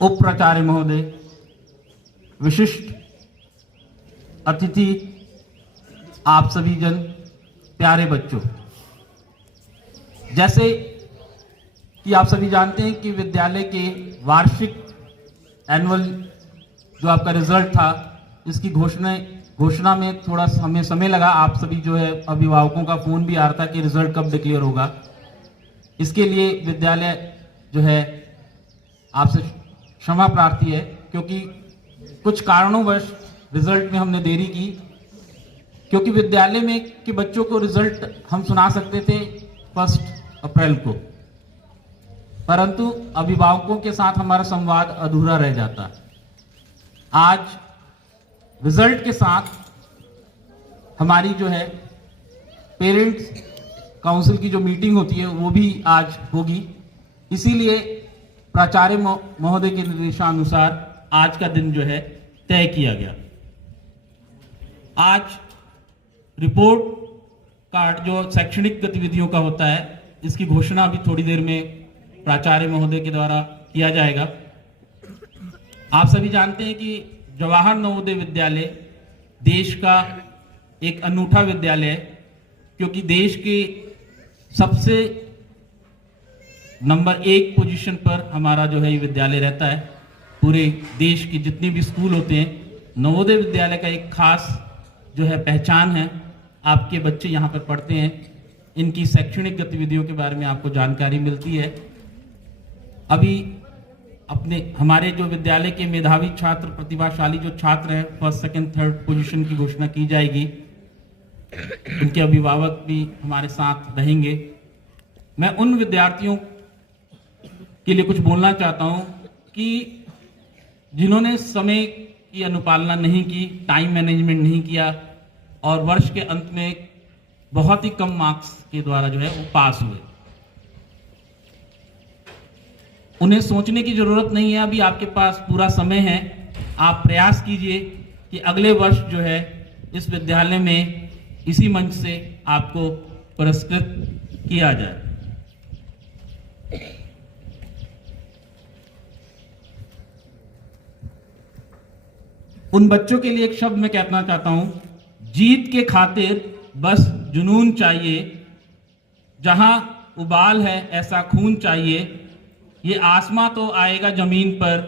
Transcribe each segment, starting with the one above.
उप प्राचार्य महोदय, विशिष्ट अतिथि, आप सभी जन, प्यारे बच्चों, जैसे कि आप सभी जानते हैं कि विद्यालय के वार्षिक एनुअल जो आपका रिजल्ट था, इसकी घोषणा में थोड़ा हमें समय लगा। आप सभी जो है अभिभावकों का फोन भी आ रहा था कि रिजल्ट कब डिक्लेयर होगा। इसके लिए विद्यालय जो है आपसे क्षमा प्रार्थी है, क्योंकि कुछ कारणोंवश रिजल्ट में हमने देरी की, क्योंकि विद्यालय में के बच्चों को रिजल्ट हम सुना सकते थे 1 अप्रैल को, परंतु अभिभावकों के साथ हमारा संवाद अधूरा रह जाता। आज रिजल्ट के साथ हमारी जो है पेरेंट्स काउंसिल की जो मीटिंग होती है वो भी आज होगी। इसीलिए प्राचार्य महोदय के निर्देशानुसार आज का दिन जो है तय किया गया। आज रिपोर्ट कार्ड जो शैक्षणिक गतिविधियों का होता है, इसकी घोषणा भी थोड़ी देर में प्राचार्य महोदय के द्वारा किया जाएगा। आप सभी जानते हैं कि जवाहर नवोदय विद्यालय देश का एक अनूठा विद्यालय है, क्योंकि देश के सबसे नंबर 1 पोजीशन पर हमारा जो है ये विद्यालय रहता है। पूरे देश के जितने भी स्कूल होते हैं, नवोदय विद्यालय का एक खास जो है पहचान है। आपके बच्चे यहाँ पर पढ़ते हैं, इनकी शैक्षणिक गतिविधियों के बारे में आपको जानकारी मिलती है। अभी हमारे जो विद्यालय के मेधावी छात्र, प्रतिभाशाली जो छात्र हैं, 1st, 2nd, 3rd पोजीशन की घोषणा की जाएगी। उनके अभिभावक भी हमारे साथ रहेंगे। मैं उन विद्यार्थियों के लिए कुछ बोलना चाहता हूं कि जिन्होंने समय की अनुपालना नहीं की, टाइम मैनेजमेंट नहीं किया और वर्ष के अंत में बहुत ही कम मार्क्स के द्वारा जो है वो पास हुए, उन्हें सोचने की जरूरत नहीं है। अभी आपके पास पूरा समय है। आप प्रयास कीजिए कि अगले वर्ष जो है इस विद्यालय में इसी मंच से आपको पुरस्कृत किया जाए। उन बच्चों के लिए एक शब्द मैं कहना चाहता हूं, जीत के खातिर बस जुनून चाहिए, जहां उबाल है ऐसा खून चाहिए, ये आसमां तो आएगा जमीन पर,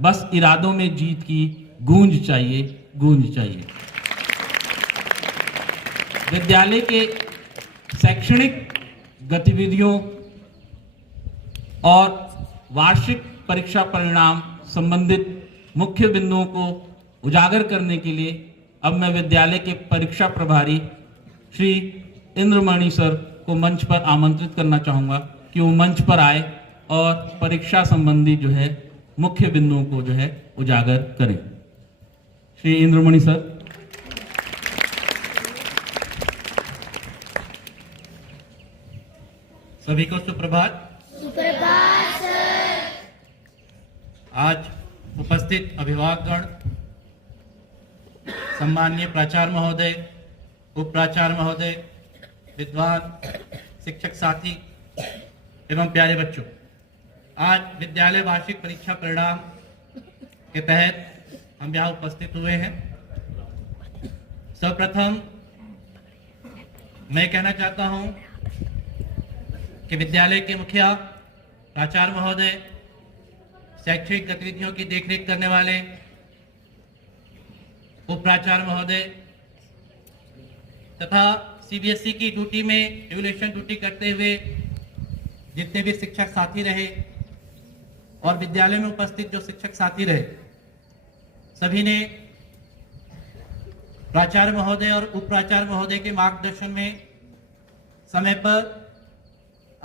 बस इरादों में जीत की गूंज चाहिए, गूंज चाहिए। विद्यालय के शैक्षणिक गतिविधियों और वार्षिक परीक्षा परिणाम संबंधित मुख्य बिंदुओं को उजागर करने के लिए अब मैं विद्यालय के परीक्षा प्रभारी श्री इंद्रमणि सर को मंच पर आमंत्रित करना चाहूंगा कि वो मंच पर आए और परीक्षा संबंधी जो है मुख्य बिंदुओं को जो है उजागर करें। श्री इंद्रमणि सर। सभी को सुप्रभात। सुप्रभात सर। आज उपस्थित अभिभावकगण, सम्माननीय प्राचार्य महोदय, उप प्राचार्य महोदय, विद्वान शिक्षक साथी एवं प्यारे बच्चों, आज विद्यालय वार्षिक परीक्षा परिणाम के तहत हम यहाँ उपस्थित हुए हैं। सर्वप्रथम मैं कहना चाहता हूँ कि विद्यालय के मुखिया प्राचार्य महोदय, शैक्षणिक गतिविधियों की देखरेख करने वाले उप प्राचार्य महोदय तथा सीबीएसई की ड्यूटी में इवैल्यूएशन ड्यूटी करते हुए जितने भी शिक्षक साथी रहे और विद्यालय में उपस्थित जो शिक्षक साथी रहे, सभी ने प्राचार्य महोदय और उप प्राचार्य महोदय के मार्गदर्शन में समय पर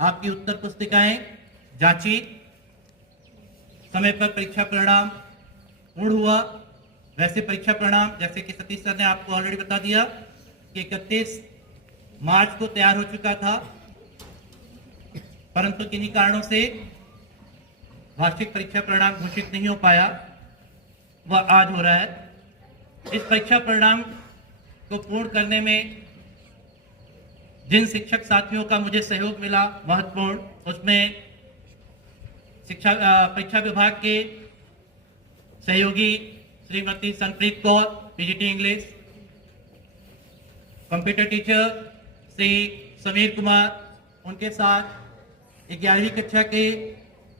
आपकी उत्तर पुस्तिकाएं जांची, समय पर परीक्षा परिणाम पूर्ण हुआ। वैसे परीक्षा परिणाम जैसे कि सतीश सर ने आपको ऑलरेडी बता दिया कि 31 मार्च को तैयार हो चुका था, परंतु किन्हीं कारणों से वार्षिक परीक्षा परिणाम घोषित नहीं हो पाया, वह आज हो रहा है। इस परीक्षा परिणाम को पूर्ण करने में जिन शिक्षक साथियों का मुझे सहयोग मिला महत्वपूर्ण, उसमें परीक्षा विभाग के सहयोगी Shrimati Sanpreet Kaur PGT English, computer teacher Shri Sameer Kumar, उनके साथ 11वीं कक्षा के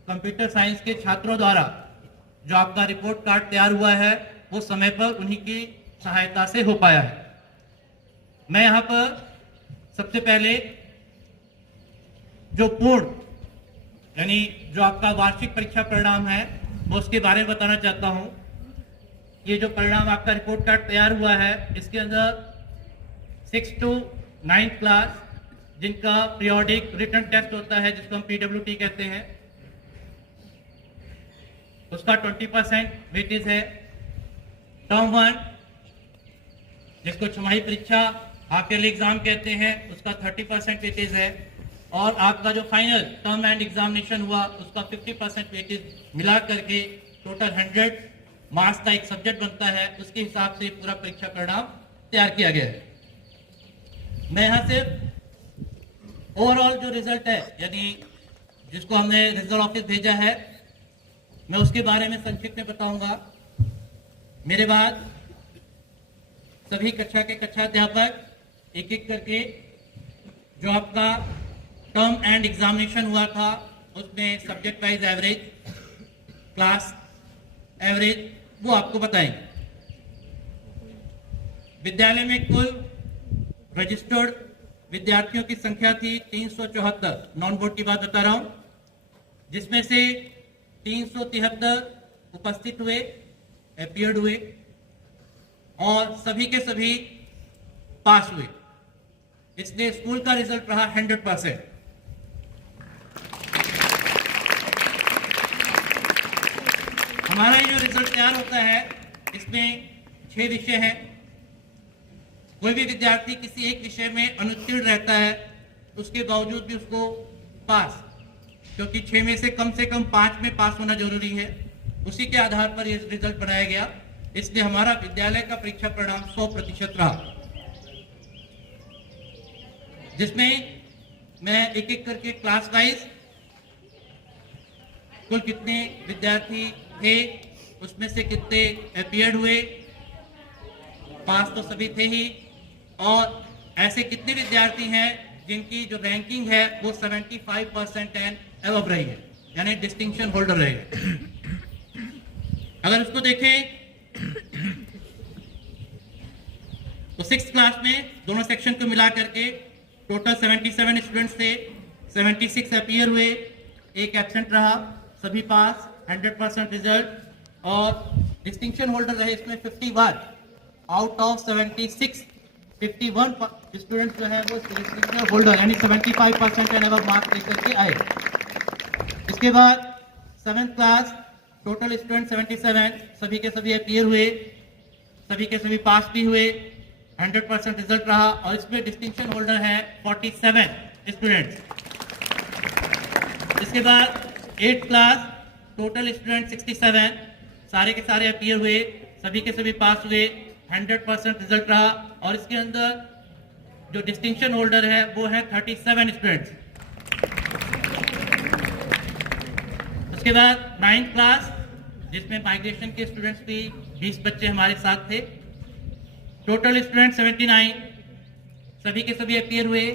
कंप्यूटर साइंस के छात्रों द्वारा जो आपका रिपोर्ट कार्ड तैयार हुआ है वो समय पर उन्हीं की सहायता से हो पाया है। मैं यहाँ पर सबसे पहले जो पूर्ण यानी जो आपका वार्षिक परीक्षा परिणाम है वो उसके बारे में बताना चाहता हूँ। ये जो परिणाम आपका रिपोर्ट कार्ड तैयार हुआ है इसके अंदर 6 to 9 क्लास जिनका पीरियोडिक रिटन टेस्ट होता है जिसको हम PWT कहते हैं उसका 20% वेटेज है। टर्म 1 जिसको छमाही परीक्षा हाफ ईयरली एग्जाम कहते हैं उसका 30% वेटेज है और आपका जो फाइनल टर्म एंड एग्जामिनेशन हुआ उसका 50% वेटेज मिला करके टोटल 100 मार्क्स का एक सब्जेक्ट बनता है। उसके हिसाब से पूरा परीक्षा परिणाम तैयार किया गया है। मैं यहाँ से ओवरऑल जो रिजल्ट है यानी जिसको हमने रिजल्ट ऑफिस भेजा है मैं उसके बारे में संक्षिप्त में बताऊंगा। मेरे बाद सभी कक्षा के कक्षाध्यापक एक एक करके जो आपका टर्म एंड एग्जामिनेशन हुआ था उसमें subject wise average, class average वो आपको बताएंगे। विद्यालय में कुल रजिस्टर्ड विद्यार्थियों की संख्या थी 374, नॉन बोर्ड की बात बता रहा हूं, जिसमें से 373 उपस्थित हुए, अपीयर्ड हुए और सभी के सभी पास हुए। इसलिए स्कूल का रिजल्ट रहा 100%। हमारा ये जो रिजल्ट तैयार होता है इसमें 6 विषय हैं। कोई भी विद्यार्थी किसी एक विषय में अनुत्तीर्ण रहता है उसके बावजूद भी उसको पास, क्योंकि 6 में से कम 5 में पास होना जरूरी है, उसी के आधार पर ये रिजल्ट बनाया गया। इसलिए हमारा विद्यालय का परीक्षा परिणाम 100% रहा, जिसमें मैं एक एक करके क्लास वाइज कुल कितने विद्यार्थी थे, उसमें से कितने अपीयर्ड हुए, पास तो सभी थे ही, और ऐसे कितने विद्यार्थी हैं जिनकी जो रैंकिंग है वो 75% एंड अबव रही है, यानी डिस्टिंक्शन होल्डर रहे। अगर उसको देखें तो 6th क्लास में दोनों सेक्शन को मिला करके टोटल 77 स्टूडेंट्स थे, 76 अपीयर हुए, एक एब्सेंट रहा, सभी पास, 100% रिजल्ट। और डिस्टिंक्शन होल्डर रहे इसमें 51 आउट ऑफ 76, 51 स्टूडेंट्स जो है वो डिस्टिंक्शन होल्डर यानी 75% एंड अबव मार्क्स लेकर के आए। इसके बाद 7th क्लास टोटल स्टूडेंट 77, सभी के सभी अपीयर हुए, सभी के सभी पास भी हुए, 100% रिजल्ट रहा और इसमें डिस्टिंक्शन होल्डर है 47 स्टूडेंट्स। इसके बाद 8th क्लास टोटल स्टूडेंट 67, सारे के सारे अपीयर हुए, सभी के सभी पास हुए, 100% रिजल्ट रहा और इसके अंदर जो डिस्टिंक्शन होल्डर है वो है 37 स्टूडेंट्स। उसके बाद 9th क्लास जिसमें माइग्रेशन के स्टूडेंट्स भी 20 बच्चे हमारे साथ थे, टोटल स्टूडेंट 79, सभी के सभी अपीयर हुए,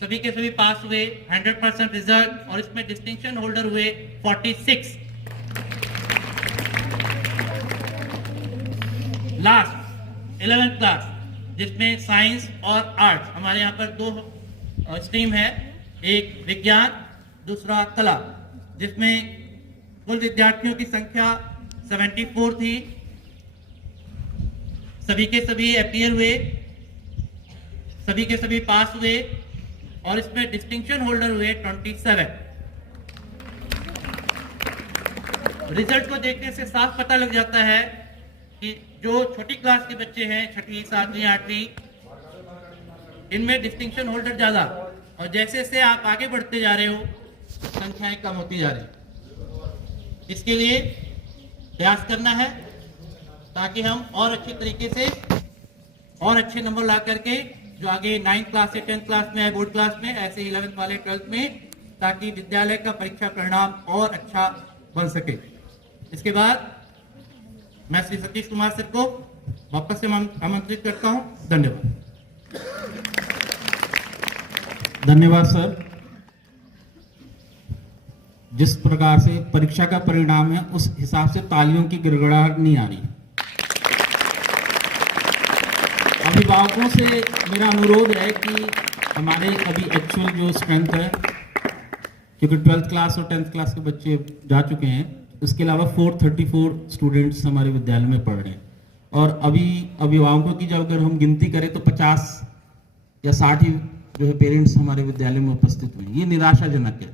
सभी के सभी पास हुए, 100% रिजल्ट और इसमें डिस्टिंक्शन होल्डर हुए 46। लास्ट 11th क्लास जिसमें साइंस और आर्ट्स, हमारे यहाँ पर 2 स्ट्रीम है, एक विज्ञान दूसरा कला, जिसमें कुल विद्यार्थियों की संख्या 74 थी, सभी के सभी अपीयर हुए, सभी के सभी पास हुए और इसमें डिस्टिंक्शन होल्डर हुए 27। रिजल्ट को देखने से साफ पता लग जाता है कि जो छोटी क्लास के बच्चे हैं 6वीं 7वीं 8वीं, इनमें डिस्टिंक्शन होल्डर ज्यादा, और जैसे जैसे आप आगे बढ़ते जा रहे हो संख्याएं कम होती जा रही। इसके लिए प्रयास करना है ताकि हम और अच्छी तरीके से और अच्छे नंबर ला करके जो आगे 9th क्लास से 10th क्लास में है, बोर्ड क्लास में, ऐसे 11th वाले 12th में, ताकि विद्यालय का परीक्षा परिणाम और अच्छा बन सके। इसके बाद मैं श्री सतीश कुमार सर को वापस से आमंत्रित करता हूं। धन्यवाद। धन्यवाद सर। जिस प्रकार से परीक्षा का परिणाम है उस हिसाब से तालियों की गिड़गिड़ाहट नहीं आ रही। अभिभावकों से मेरा अनुरोध है कि हमारे अभी एक्चुअल जो स्ट्रेंथ है, क्योंकि 12th क्लास और 10th क्लास के बच्चे जा चुके हैं, इसके अलावा 434 स्टूडेंट्स हमारे विद्यालय में पढ़ रहे हैं और अभी अभिभावकों की जब अगर हम गिनती करें तो 50 या 60 ही जो है पेरेंट्स हमारे विद्यालय में उपस्थित हुए हैं। ये निराशाजनक है,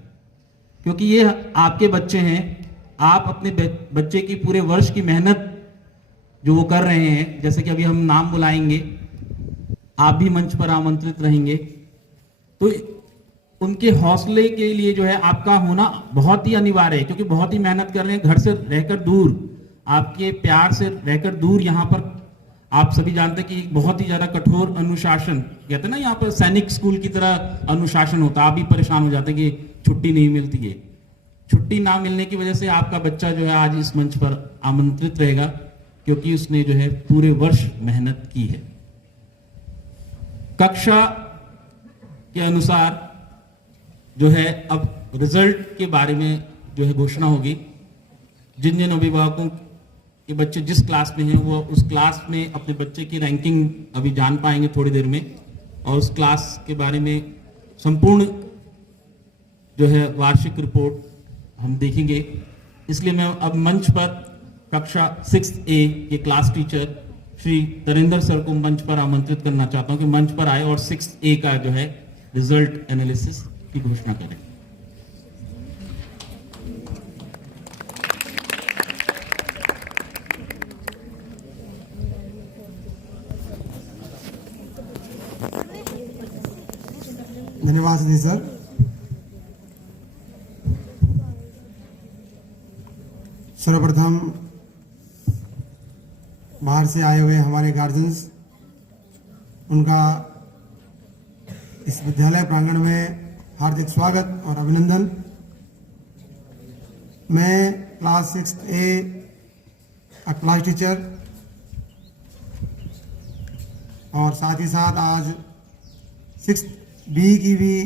क्योंकि ये आपके बच्चे हैं। आप अपने बच्चे की पूरे वर्ष की मेहनत जो वो कर रहे हैं, जैसे कि अभी हम नाम बुलाएंगे, आप भी मंच पर आमंत्रित रहेंगे, तो उनके हौसले के लिए जो है आपका होना बहुत ही अनिवार्य है, क्योंकि बहुत ही मेहनत कर रहे हैं, घर से रहकर दूर, आपके प्यार से रहकर दूर। यहाँ पर आप सभी जानते हैं कि बहुत ही ज्यादा कठोर अनुशासन, कहते हैं ना यहाँ पर सैनिक स्कूल की तरह अनुशासन होता है। आप भी परेशान हो जाते हैं कि छुट्टी नहीं मिलती है। छुट्टी ना मिलने की वजह से आपका बच्चा जो है आज इस मंच पर आमंत्रित रहेगा, क्योंकि उसने जो है पूरे वर्ष मेहनत की है। कक्षा के अनुसार जो है अब रिजल्ट के बारे में जो है घोषणा होगी। जिन जिन अभिभावकों के बच्चे जिस क्लास में हैं वो उस क्लास में अपने बच्चे की रैंकिंग अभी जान पाएंगे थोड़ी देर में, और उस क्लास के बारे में संपूर्ण जो है वार्षिक रिपोर्ट हम देखेंगे। इसलिए मैं अब मंच पर कक्षा 6A के क्लास टीचर श्री तरेंद्र सर को मंच पर आमंत्रित करना चाहता हूं कि मंच पर आए और 6A का जो है रिजल्ट एनालिसिस की घोषणा करें। धन्यवाद सतीश सर। सर्वप्रथम बाहर से आए हुए हमारे गार्जियंस, उनका इस विद्यालय प्रांगण में हार्दिक स्वागत और अभिनंदन। मैं क्लास 6A का क्लास टीचर और साथ ही साथ आज 6B की भी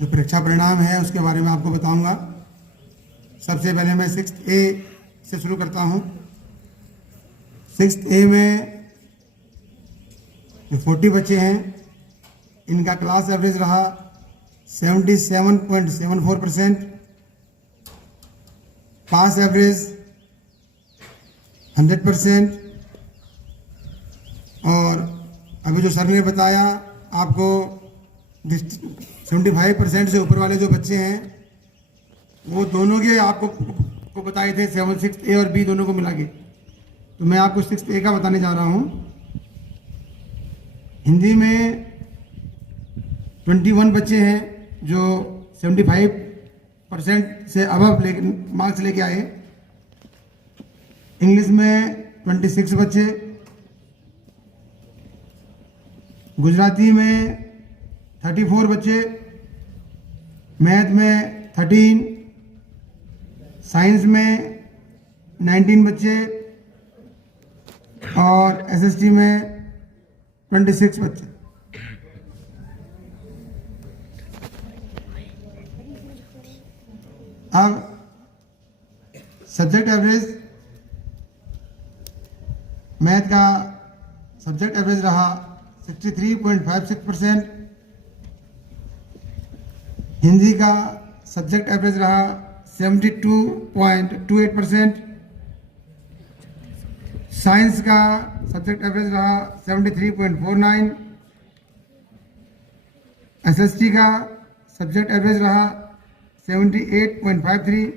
जो परीक्षा परिणाम है उसके बारे में आपको बताऊंगा। सबसे पहले मैं 6A से शुरू करता हूं। 6A में जो 40 बच्चे हैं, इनका क्लास एवरेज रहा 77.74%, पास एवरेज 100%। और अभी जो सर ने बताया आपको 75% से ऊपर वाले जो बच्चे हैं वो दोनों के आपको बताए थे, 6A और B दोनों को मिला के। तो मैं आपको 6A का बताने जा रहा हूँ। हिंदी में 21 बच्चे हैं जो 75% से अबव मार्क्स लेके आए। इंग्लिश में 26 बच्चे, गुजराती में 34 बच्चे, मैथ में 13, साइंस में 19 बच्चे और SST में 26 बच्चे। अब सब्जेक्ट एवरेज, मैथ का सब्जेक्ट एवरेज रहा 63.56%, हिंदी का सब्जेक्ट एवरेज रहा 72.28%, साइंस का सब्जेक्ट एवरेज रहा 73.49, SST का सब्जेक्ट एवरेज रहा 78.53,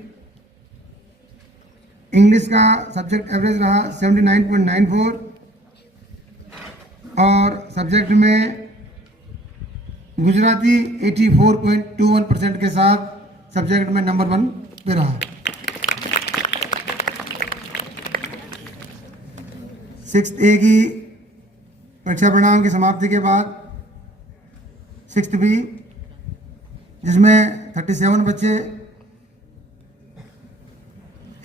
इंग्लिश का सब्जेक्ट एवरेज रहा 79.94 और सब्जेक्ट में गुजराती 84.21% के साथ सब्जेक्ट में नंबर 1 पे रहा। 6A की परीक्षा परिणाम की समाप्ति के बाद 6B, जिसमें 37 बच्चे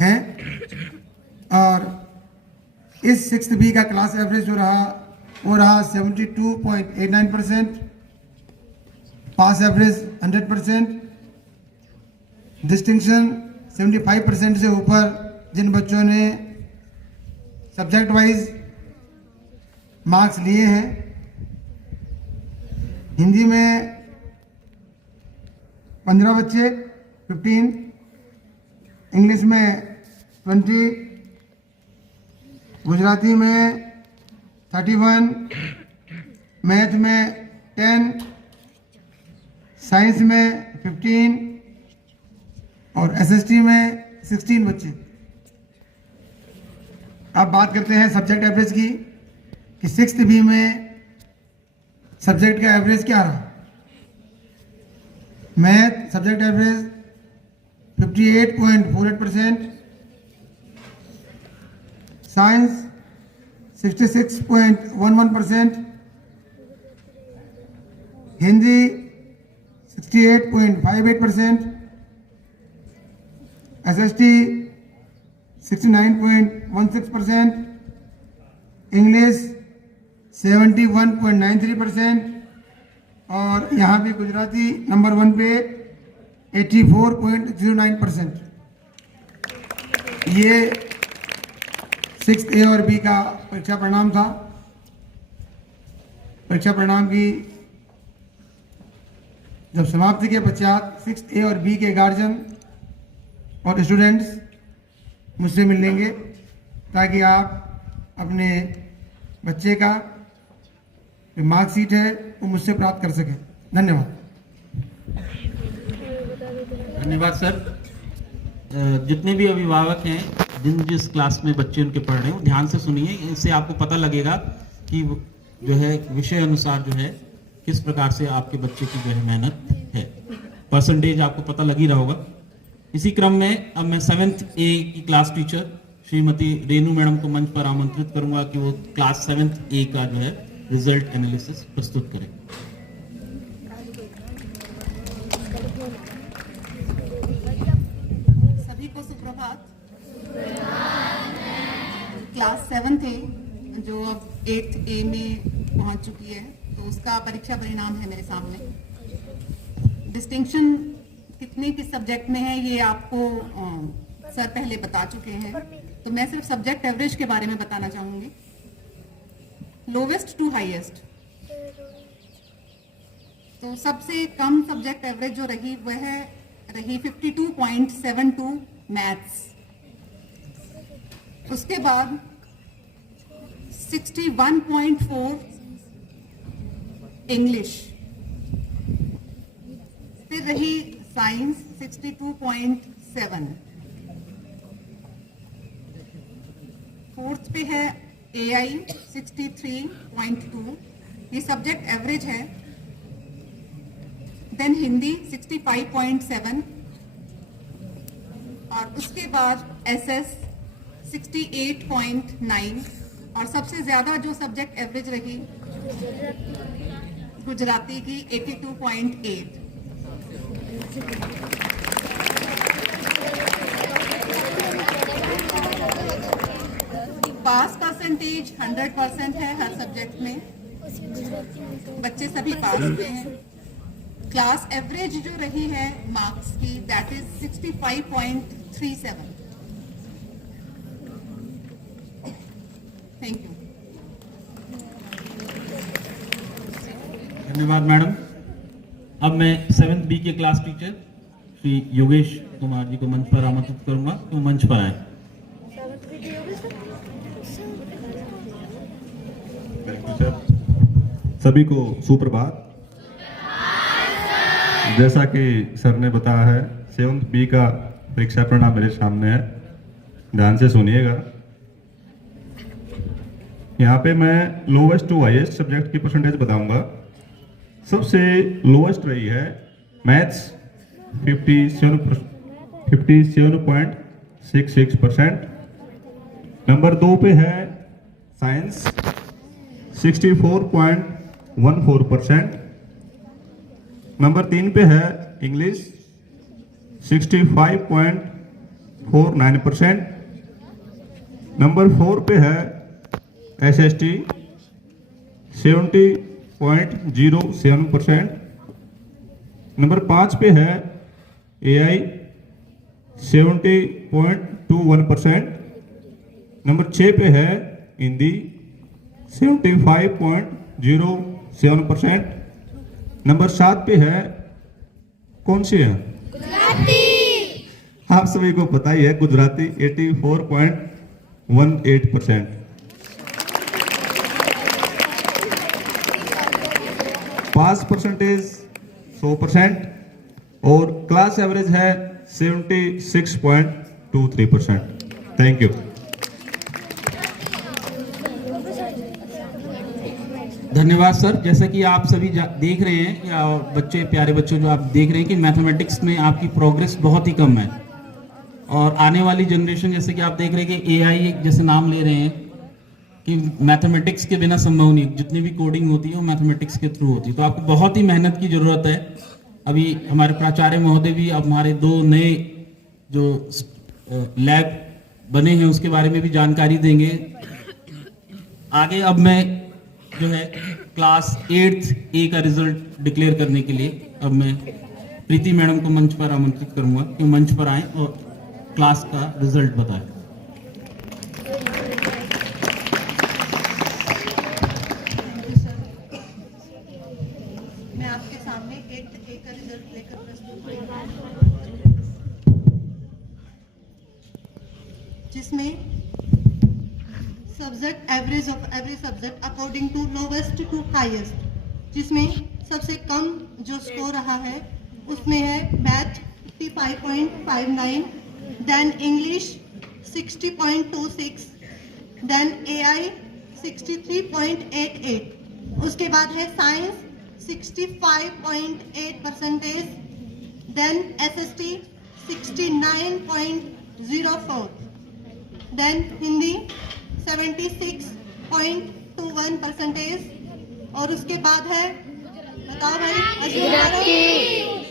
हैं। और इस 6th बी का क्लास एवरेज जो रहा वो रहा 72.89%, पास एवरेज 100%, डिस्टिंक्शन 75% से ऊपर जिन बच्चों ने सब्जेक्ट वाइज मार्क्स लिए हैं। हिंदी में 15 बच्चे 15, इंग्लिश में 20, गुजराती में 31, मैथ में 10, साइंस में 15 और एसएसटी में 16 बच्चे। अब बात करते हैं सब्जेक्ट एवरेज की कि 6th बी में सब्जेक्ट का एवरेज क्या रहा। Math subject average 58.48%, science 66.11%, Hindi 68.58%, SST 69.16%, English 71.93% और यहाँ पे गुजराती नंबर 1 पे 84.09%। ये 6th ए और बी का परीक्षा परिणाम था। परीक्षा परिणाम की जब समाप्ति के पश्चात 6th ए और बी के गार्जियन और स्टूडेंट्स मुझसे मिलेंगे ताकि आप अपने बच्चे का जो मार्कशीट है वो मुझसे प्राप्त कर सकें। धन्यवाद। धन्यवाद सर। जितने भी अभिभावक हैं जिस क्लास में बच्चे उनके पढ़ रहे हैं ध्यान से सुनिए, इससे आपको पता लगेगा कि जो है विषय अनुसार जो है किस प्रकार से आपके बच्चे की जो है मेहनत है, परसेंटेज आपको पता लग ही रहा होगा। इसी क्रम में अब मैं 7th ए की class teacher Shrimati Renu madam को मंच पर आमंत्रित करूंगा कि वो क्लास 7th ए का जो है रिजल्ट एनालिसिस प्रस्तुत करें। सभी को सुप्रभात। क्लास 7th ए जो अब 8th ए में पहुंच चुकी है तो उसका परीक्षा परिणाम है मेरे सामने। डिस्टिंक्शन कितने किस सब्जेक्ट में है ये आपको सर पहले बता चुके हैं, तो मैं सिर्फ सब्जेक्ट एवरेज के बारे में बताना चाहूंगी। लोवेस्ट टू हाईएस्ट, तो सबसे कम सब्जेक्ट एवरेज जो रही वह रही 52.72 मैथ्स। उसके बाद 61.4 इंग्लिश, फिर रही साइंस 62.7, फोर्थ पे है एआई 63.2, ये सब्जेक्ट एवरेज है। देन हिंदी 65.7 और उसके बाद एसएस 68.9 और सबसे ज्यादा जो सब्जेक्ट एवरेज रही गुजराती की 82.8। पास परसेंटेज 100% है हर सब्जेक्ट में, बच्चे सभी पास हुए हैं। क्लास एवरेज जो रही है मार्क्स की दैट इज 65.37। Thank you. धन्यवाद मैडम। अब मैं 7th बी के क्लास टीचर श्री योगेश कुमार जी को मंच पर आमंत्रित करूंगा तो मंच पर आए। सभी को सुप्रभात। जैसा कि सर ने बताया है 7th बी का परीक्षा परिणाम मेरे सामने है, ध्यान से सुनिएगा। यहाँ पे मैं लोवेस्ट टू हाईएस्ट सब्जेक्ट की परसेंटेज बताऊंगा। सबसे लोवेस्ट रही है मैथ्स 57.66%। नंबर 2 पे है साइंस 64.14%। नंबर 3 पे है इंग्लिश 65.12%। 60.49%। नंबर 4 पे है SST 70.07%। नंबर 5 पे है AI 70.21%। नंबर 6 पे है हिंदी 75.07%। नंबर 7 पे है कौन सी है? आप सभी को पता ही है, गुजराती 84.18%। पास परसेंटेज 100% और क्लास एवरेज है 76.23%। Thank you. धन्यवाद सर। जैसा कि आप सभी देख रहे हैं, या बच्चे, प्यारे बच्चों, जो आप देख रहे हैं कि मैथमेटिक्स में आपकी प्रोग्रेस बहुत ही कम है, और आने वाली जनरेशन, जैसे कि आप देख रहे हैं कि AI जैसे नाम ले रहे हैं कि मैथमेटिक्स के बिना संभव नहीं, जितनी भी कोडिंग होती है वो मैथमेटिक्स के थ्रू होती है। तो आपको बहुत ही मेहनत की जरूरत है। अभी हमारे प्राचार्य महोदय भी अब हमारे 2 नए जो लैब बने हैं उसके बारे में भी जानकारी देंगे आगे। अब मैं जो है क्लास 8th A का रिजल्ट डिक्लेयर करने के लिए अब मैं प्रीति मैडम को मंच पर आमंत्रित करूंगा कि मंच पर आएं और क्लास का रिजल्ट बताएं। मैं आपके सामने 8th A का रिजल्ट लेकर प्रस्तुत हूँ, जिसमें subject average of every subject according to lowest to highest, जिसमें सबसे कम जो स्कोर रहा है उसमें है math 55.59, then English 60.26, then AI 63.88, उसके बाद है science 65.8%, then SST 69.04, then Hindi 76.21%, और उसके बाद है, बताओ भाई,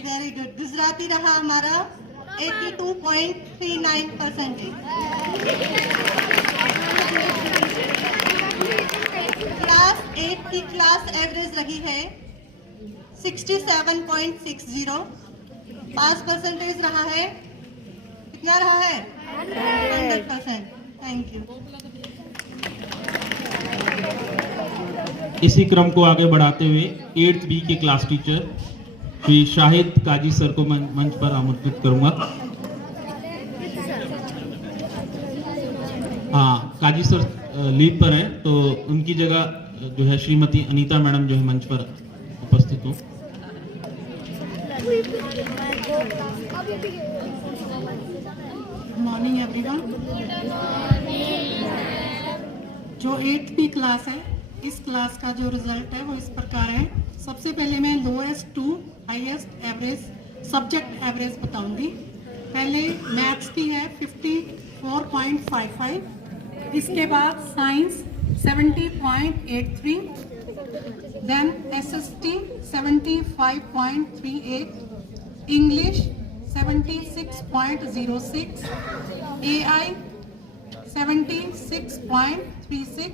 वेरी गुड, गुजराती रहा हमारा 82.39%। क्लास 8 की क्लास एवरेज रही है 67.60, पास परसेंटेज रहा है, कितना रहा है? 100%। Thank you. इसी क्रम को आगे बढ़ाते हुए 8th B के क्लास टीचर श्री शाहिद काजी सर को मंच पर आमंत्रित करूंगा। हाँ, काजी सर लीव पर हैं, तो उनकी जगह जो है श्रीमती अनीता मैडम जो है मंच पर उपस्थित हो। Morning everyone. जो 8th B क्लास है, इस क्लास का जो रिजल्ट है वो इस प्रकार है। सबसे पहले मैं lowest to highest average subject average बताऊंगी। पहले मैथ्स की है 54.55, इसके बाद science 70.83, then SST 75.38, English 76.06, AI 76.36,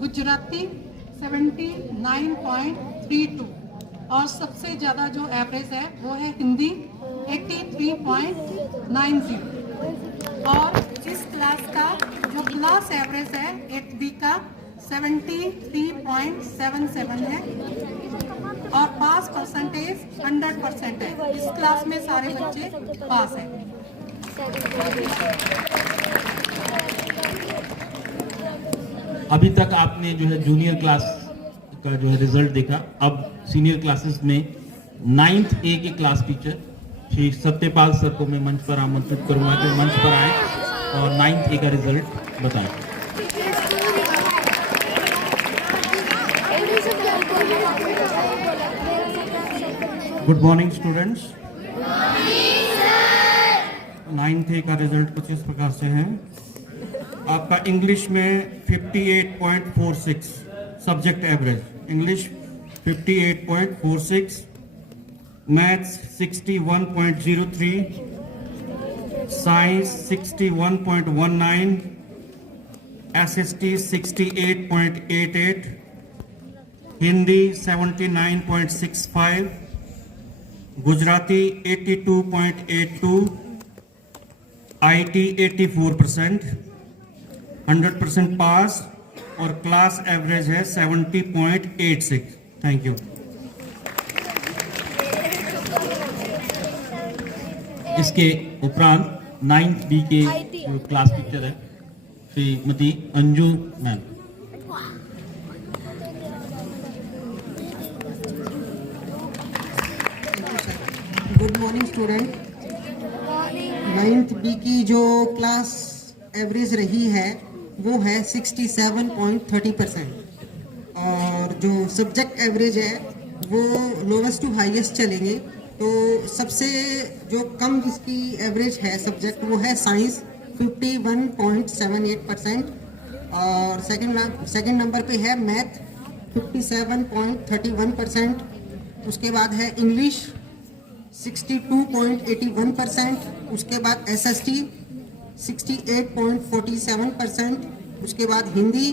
Gujarati 79.32, और सबसे ज़्यादा जो एवरेज है वो है हिंदी 83.90। और इस क्लास का जो क्लास एवरेज है 8th B का 73.77 है, और पास परसेंटेज 100% है। इस क्लास में सारे बच्चे पास हैं। अभी तक आपने जो है जूनियर क्लास का जो है रिजल्ट देखा। अब सीनियर क्लासेस में 9th A के class teacher Shri Satyapal sir को मैं मंच पर आमंत्रित करूंगा कि मंच पर आए और 9th A का रिजल्ट बताएं। Good morning students. 9th A का रिजल्ट कुछ इस प्रकार से है। आपका इंग्लिश में 58.46 subject average, English 58.46, maths 61.03, science 61.19, SST 68.88, Hindi 79.65, Gujarati 82.82, IT 84%, 100% pass और क्लास एवरेज है 70.86। Thank you. इसके उपरांत 9th B के जो क्लास टीचर है Shrimati Anju ma'am. Good morning student. 9th B की जो क्लास एवरेज रही है वो है 67.30% और जो सब्जेक्ट एवरेज है वो लोवेस्ट टू हाईएस्ट चलेंगे। तो सबसे जो कम जिसकी एवरेज है सब्जेक्ट वो है साइंस 51.78% और सेकंड नंबर पे है मैथ 57.31%। उसके बाद है इंग्लिश 62.81%। उसके बाद SST 68.47%। उसके बाद हिंदी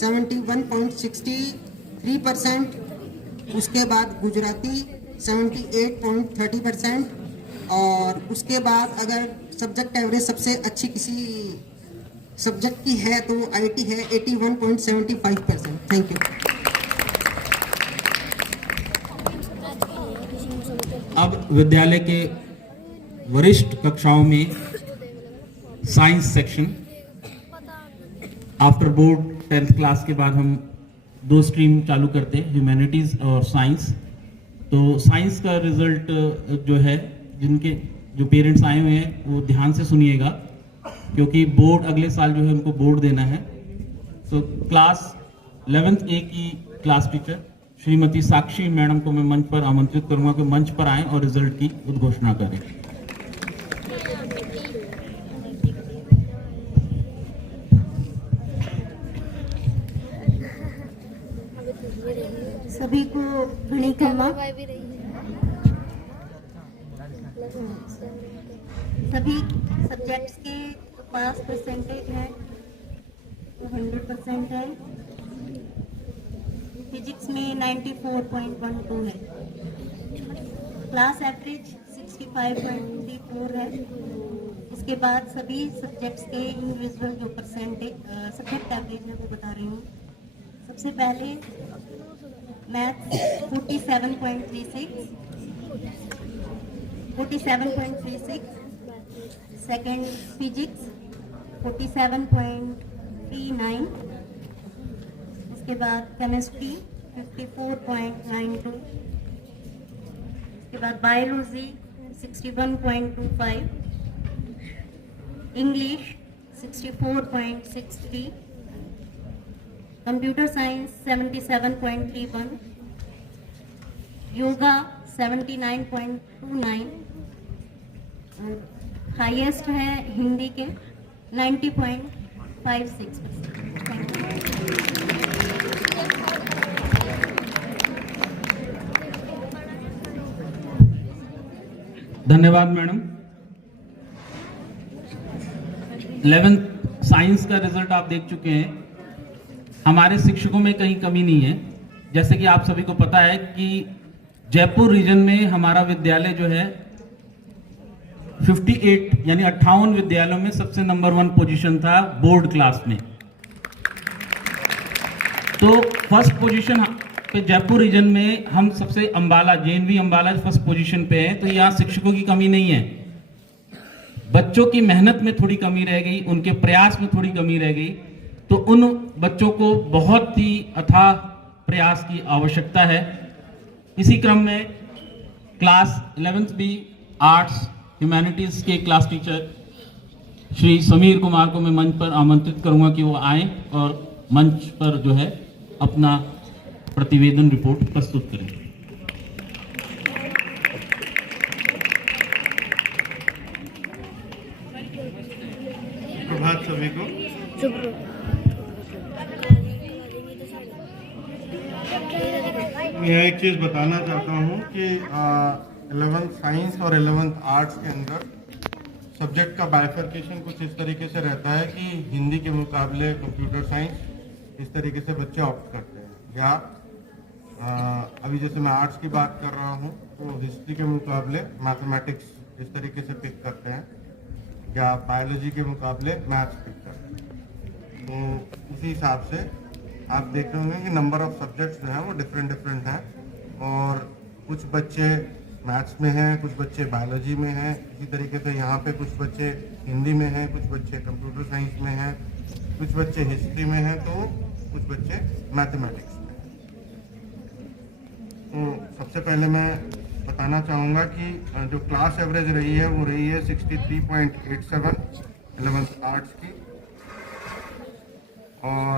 71.63%। उसके बाद गुजराती 78.30% और उसके बाद अगर सब्जेक्ट एवरेज सबसे अच्छी किसी सब्जेक्ट की है तो IT है 81.75%। Thank you. अब विद्यालय के वरिष्ठ कक्षाओं में science section after board 10th class के बाद हम 2 स्ट्रीम चालू करते हैं, ह्यूमैनिटीज और साइंस। तो साइंस का रिजल्ट जो है, जिनके जो पेरेंट्स आए हुए हैं वो ध्यान से सुनिएगा क्योंकि बोर्ड अगले साल जो है उनको बोर्ड देना है। तो क्लास 11th A की क्लास टीचर श्रीमती साक्षी मैडम को मैं मंच पर आमंत्रित करूंगा कि मंच पर आएं और रिजल्ट की उद्घोषणा करें। सभी को घणी क्षमा। सभी सब्जेक्ट्स के पास परसेंटेज है 100% है। फिजिक्स में 94.12 है। क्लास एवरेज 65.34 है। इसके बाद सभी सब्जेक्ट्स के इंडिविजुअल जो परसेंटेज सब्जेक्ट एवरेज है वो बता रही हूँ। सबसे पहले मैथ 47.36, सेकंड फिजिक्स 47.39, उसके बाद केमिस्ट्री 54.92, उसके बाद biology 61.25, English 64.63, computer science 77.31, yoga 79.29 और हाईएस्ट है हिंदी के 90.56%। धन्यवाद मैडम। 11th साइंस का रिजल्ट आप देख चुके हैं। हमारे शिक्षकों में कहीं कमी नहीं है। जैसे कि आप सभी को पता है कि जयपुर रीजन में हमारा विद्यालय जो है 58 यानी 58 विद्यालयों में सबसे नंबर 1 पोजीशन था बोर्ड क्लास में। तो फर्स्ट पोजीशन पे जयपुर रीजन में हम सबसे Ambala JNV Ambala first position पे है। तो यहाँ शिक्षकों की कमी नहीं है, बच्चों की मेहनत में थोड़ी कमी रह गई, उनके प्रयास में थोड़ी कमी रह गई। तो उन बच्चों को बहुत ही अथाह प्रयास की आवश्यकता है। इसी क्रम में class 11th B arts humanities के क्लास टीचर श्री समीर कुमार को मैं मंच पर आमंत्रित करूंगा कि वो आए और मंच पर जो है अपना प्रतिवेदन रिपोर्ट प्रस्तुत करें। प्रभात सभी को। मैं एक चीज़ बताना चाहता हूँ कि 11th साइंस और 11th आर्ट्स के अंदर सब्जेक्ट का बाइफर्केशन कुछ इस तरीके से रहता है कि हिंदी के मुकाबले कंप्यूटर साइंस इस तरीके से बच्चे ऑप्ट करते हैं, या अभी जैसे मैं आर्ट्स की बात कर रहा हूँ तो हिस्ट्री के मुकाबले मैथमेटिक्स इस तरीके से पिक करते हैं, या बायोलॉजी के मुकाबले मैथ्स पिक करते हैं। तो उसी हिसाब से आप देख रहे होंगे कि नंबर ऑफ सब्जेक्ट्स जो हैं वो डिफरेंट हैं, और कुछ बच्चे मैथ्स में हैं, कुछ बच्चे बायोलॉजी में हैं, इसी तरीके से यहाँ पे कुछ बच्चे हिंदी में हैं, कुछ बच्चे कंप्यूटर साइंस में हैं, कुछ बच्चे हिस्ट्री में हैं, तो कुछ बच्चे मैथमेटिक्स में हैं। तो सबसे पहले मैं बताना चाहूँगा कि जो क्लास एवरेज रही है वो रही है 63.87 11th आर्ट्स की, और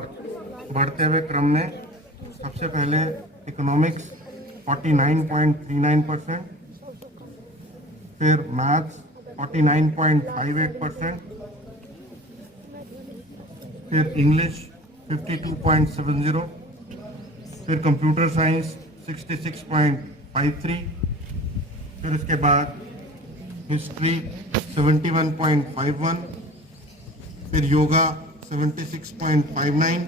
बढ़ते हुए क्रम में सबसे पहले इकोनॉमिक्स 49.39%, फिर मैथ्स 49.58%, फिर इंग्लिश 52.70, फिर कंप्यूटर साइंस 66.53, फिर उसके बाद हिस्ट्री 71.51, फिर योगा 76.59,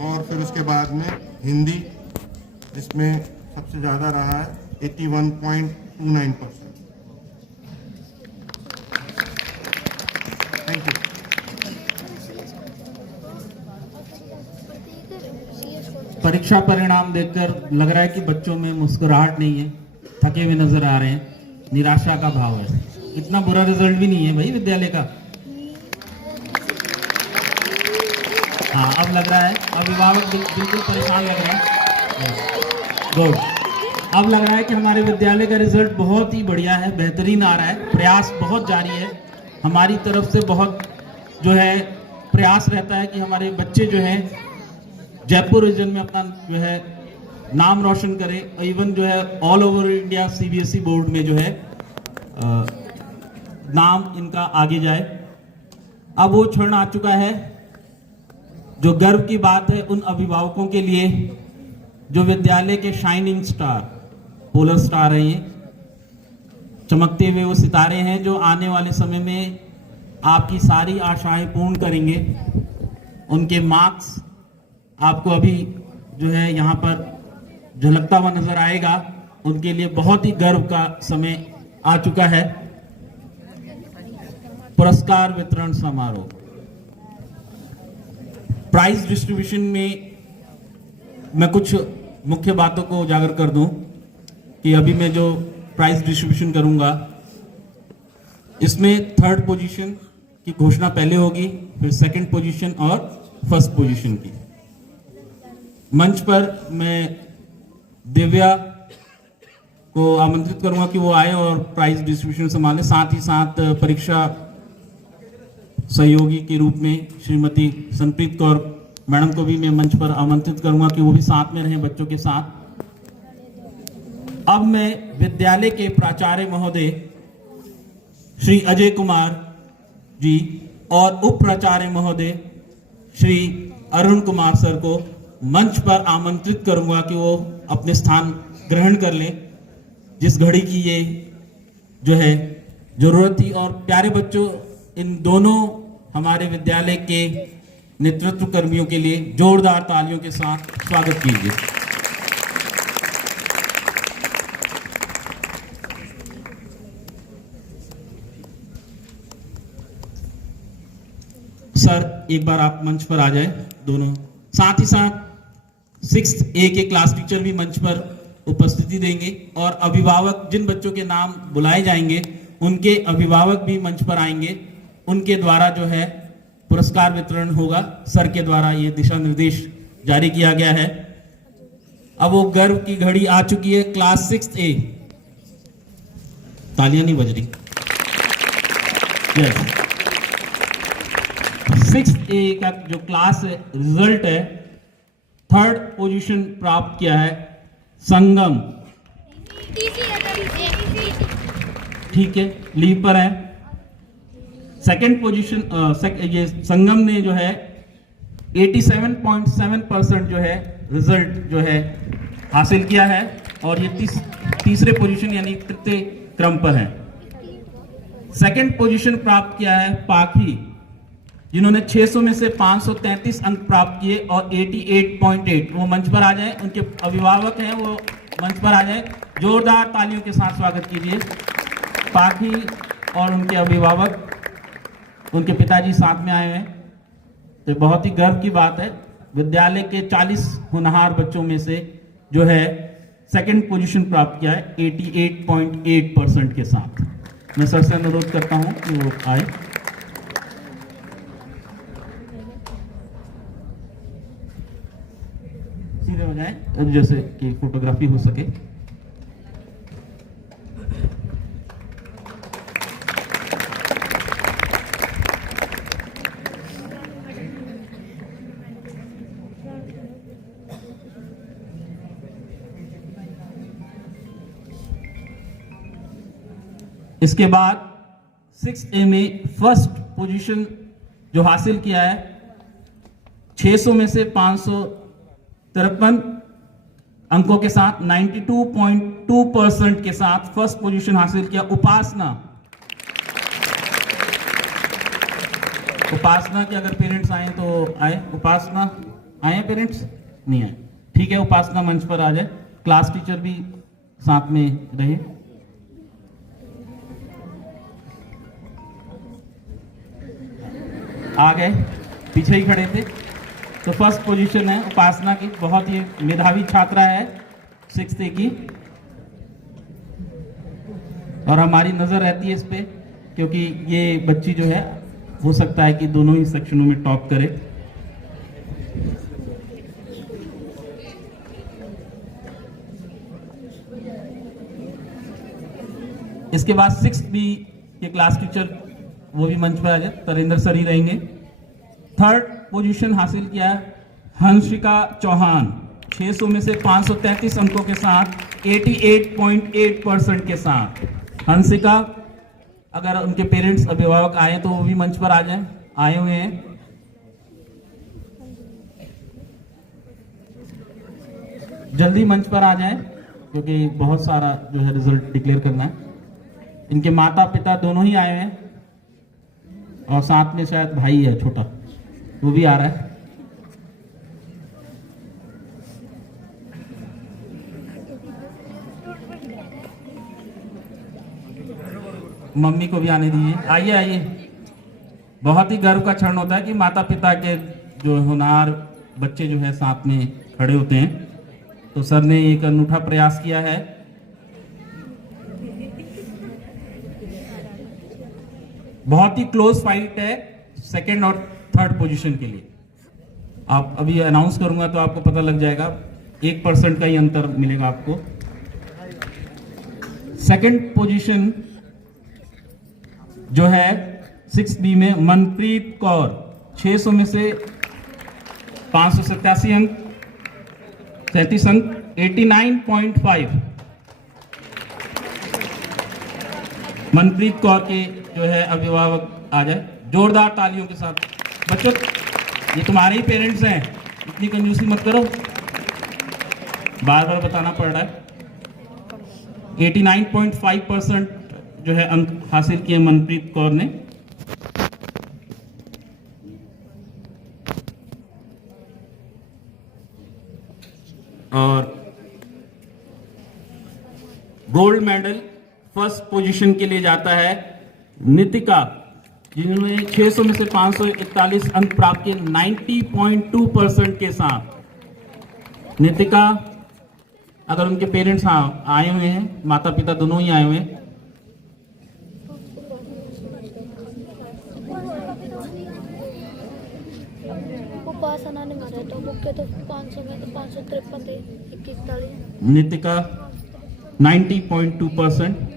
और फिर उसके बाद में हिंदी जिसमें सबसे ज़्यादा रहा है 81.29%। Thank you. परीक्षा परिणाम देखकर लग रहा है कि बच्चों में मुस्कुराहट नहीं है, थके हुए नजर आ रहे हैं, निराशा का भाव है। इतना बुरा रिजल्ट भी नहीं है भाई विद्यालय का। हाँ, अब लग रहा है अभिभावक बिल्कुल परेशान लग रहे हैं। गुड। अब लग रहा है कि हमारे विद्यालय का रिजल्ट बहुत ही बढ़िया है, बेहतरीन आ रहा है। प्रयास बहुत जारी है, हमारी तरफ से बहुत जो है प्रयास रहता है कि हमारे बच्चे जो हैं जयपुर रीजन में अपना जो है नाम रोशन करें, और इवन जो है all over India CBSE board में जो है नाम इनका आगे जाए। अब वो क्षण आ चुका है जो गर्व की बात है उन अभिभावकों के लिए जो विद्यालय के शाइनिंग स्टार, पोलर स्टार हैं, ये चमकते हुए वो सितारे हैं जो आने वाले समय में आपकी सारी आशाएं पूर्ण करेंगे। उनके मार्क्स आपको अभी जो है यहाँ पर झलकता हुआ नजर आएगा। उनके लिए बहुत ही गर्व का समय आ चुका है। पुरस्कार वितरण समारोह, प्राइज डिस्ट्रीब्यूशन में मैं कुछ मुख्य बातों को उजागर कर दूं कि अभी मैं जो प्राइज डिस्ट्रीब्यूशन करूंगा इसमें 3rd पोजीशन की घोषणा पहले होगी, फिर 2nd पोजीशन और 1st पोजीशन की। मंच पर मैं दिव्या को आमंत्रित करूंगा कि वो आए और प्राइज डिस्ट्रीब्यूशन संभालें। साथ ही साथ परीक्षा सहयोगी के रूप में श्रीमती संप्रीत कौर मैडम को भी मैं मंच पर आमंत्रित करूंगा कि वो भी साथ में रहें बच्चों के साथ। अब मैं विद्यालय के प्राचार्य महोदय श्री अजय कुमार जी और उप प्राचार्य महोदय श्री अरुण कुमार सर को मंच पर आमंत्रित करूंगा कि वो अपने स्थान ग्रहण कर लें। जिस घड़ी की ये जो है जरूरत थी, और प्यारे बच्चों, इन दोनों हमारे विद्यालय के नेतृत्व कर्मियों के लिए जोरदार तालियों के साथ स्वागत कीजिए। सर एक बार आप मंच पर आ जाए दोनों। साथ ही साथ 6th A के क्लास टीचर भी मंच पर उपस्थिति देंगे, और अभिभावक जिन बच्चों के नाम बुलाए जाएंगे उनके अभिभावक भी मंच पर आएंगे। उनके द्वारा जो है पुरस्कार वितरण होगा। सर के द्वारा ये दिशा निर्देश जारी किया गया है। अब वो गर्व की घड़ी आ चुकी है। क्लास 6th A, तालियां नहीं बज रही। yes. 6th A का जो क्लास रिजल्ट है, 3rd पोजीशन प्राप्त किया है संगम। ठीक है, लीव पर है। 2nd पोजीशन ये संगम ने जो है 87.7% जो है रिजल्ट जो है हासिल किया है, और ये तीसरे पोजीशन यानी 3य क्रम पर है। सेकंड पोजीशन प्राप्त किया है पाखी, जिन्होंने 600 में से 533 अंक प्राप्त किए और 88.8। वो मंच पर आ जाएं, उनके अभिभावक हैं वो मंच पर आ जाएं, जोरदार तालियों के साथ स्वागत कीजिए। पाखी और उनके अभिभावक, उनके पिताजी साथ में आए हैं, तो बहुत ही गर्व की बात है। विद्यालय के 40 होनहार बच्चों में से जो है सेकंड पोजीशन प्राप्त किया है 88.8% के साथ। मैं सर से अनुरोध करता हूं कि वो आए। सीधे हो जाए जैसे कि फोटोग्राफी हो सके। इसके बाद 6A में फर्स्ट पोजीशन जो हासिल किया है 600 में से 553 अंकों के साथ 92.2% के साथ फर्स्ट पोजीशन हासिल किया उपासना। उपासना के अगर पेरेंट्स आए तो आए। उपासना आए पेरेंट्स? नहीं आए, ठीक है। उपासना मंच पर आ जाए, क्लास टीचर भी साथ में रहे। आ गए, पीछे ही खड़े थे। तो फर्स्ट पोजीशन है उपासना की, बहुत ही मेधावी छात्रा है 6th की, और हमारी नजर रहती है इस पे, क्योंकि ये बच्ची जो है हो सकता है कि दोनों ही सेक्शनों में टॉप करे। इसके बाद 6B के क्लास टीचर वो भी मंच पर आ जाए, तरेंद्र सर ही रहेंगे। थर्ड पोजीशन हासिल किया है हंसिका चौहान, 600 में से 533 अंकों के साथ 88.8% के साथ। हंसिका, अगर उनके पेरेंट्स अभिभावक आए तो वो भी मंच पर आ जाएं, आए हुए हैं। जल्दी मंच पर आ जाएं, क्योंकि बहुत सारा जो है रिजल्ट डिक्लेयर करना है। इनके माता पिता दोनों ही आए हैं, और साथ में शायद भाई है छोटा, वो भी आ रहा है। मम्मी को भी आने दीजिए, आइए आइए। बहुत ही गर्व का क्षण होता है कि माता पिता के जो होनहार बच्चे जो है साथ में खड़े होते हैं। तो सर ने एक अनूठा प्रयास किया है। बहुत ही क्लोज फाइट है सेकंड और थर्ड पोजीशन के लिए। आप अभी अनाउंस करूंगा तो आपको पता लग जाएगा, 1% का ही अंतर मिलेगा आपको। सेकंड पोजीशन जो है 6B में मनप्रीत कौर, 600 में से 587 अंक, 37 अंक, 89.5। मनप्रीत कौर के जो है अभिभावक आ जाए, जोरदार तालियों के साथ। बच्चों, ये तुम्हारे ही पेरेंट्स हैं, इतनी कंजूसी मत करो, बार बार बताना पड़ रहा है। 89.5% जो है अंक हासिल किए मनप्रीत कौर ने। और गोल्ड मेडल फर्स्ट पोजीशन के लिए जाता है नितिका, जिन्होंने 600 में से 541 अंक प्राप्त किए 90.2% के साथ। नितिका, अगर उनके पेरेंट्स आए हुए हैं, माता पिता दोनों ही आए हुए हैं। उपासना ने मारा तो मुख्य तो 500 में तो 553 थे, 41। नितिका 90.2%।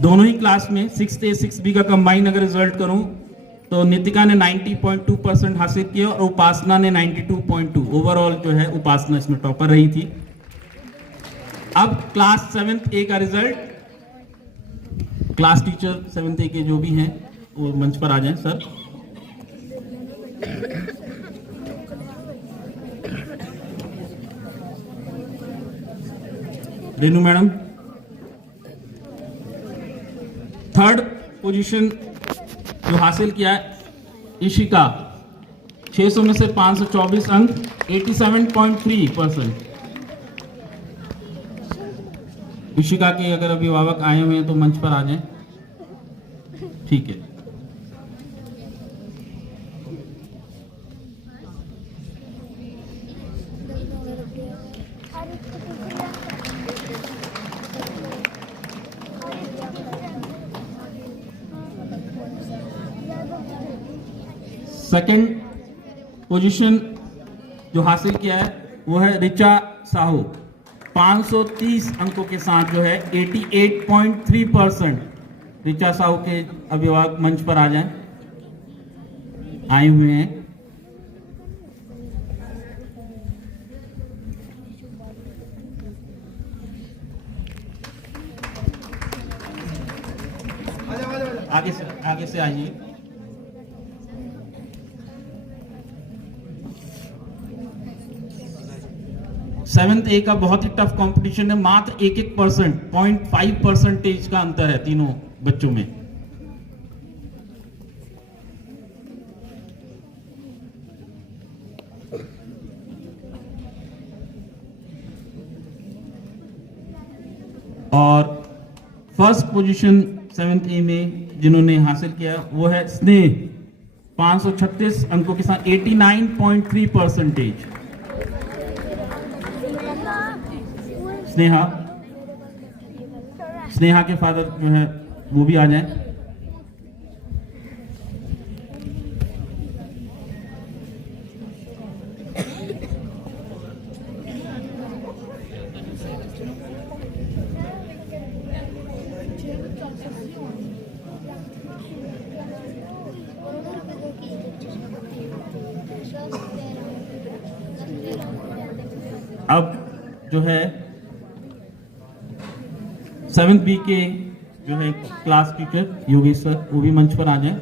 दोनों ही क्लास में 6A 6B का कंबाइन अगर रिजल्ट करूं तो नितिका ने 90.2% हासिल किया और उपासना ने 92.2। ओवरऑल जो है उपासना इसमें टॉपर रही थी। अब क्लास 7th ए का रिजल्ट, क्लास टीचर 7th ए के जो भी हैं वो मंच पर आ जाएं sir. Renu madam. Third position जो हासिल किया है इशिका, 600 में से 524 अंक, 87.3%। इशिका के अगर अभिभावक आए हुए हैं तो मंच पर आ जाएं। ठीक है। सेकंड पोजीशन जो हासिल किया है वो है रिचा साहू, 530 अंकों के साथ जो है 88.3%। रिचा साहू के अभिभावक मंच पर आ जाएं, आए हुए हैं। आगे से आइए। सेवेंथ ए का बहुत ही टफ कंपटीशन है, मात्र 1% 0.5% का अंतर है तीनों बच्चों में। और फर्स्ट पोजीशन 7th ए में जिन्होंने हासिल किया वो है स्नेह, 536 अंकों के साथ 89.3%। स्नेहा के फादर जो है वो भी आ जाएं। अब जो है 7th बी के जो है क्लास टीचर योगेश सर, वो भी मंच पर आ जाएं।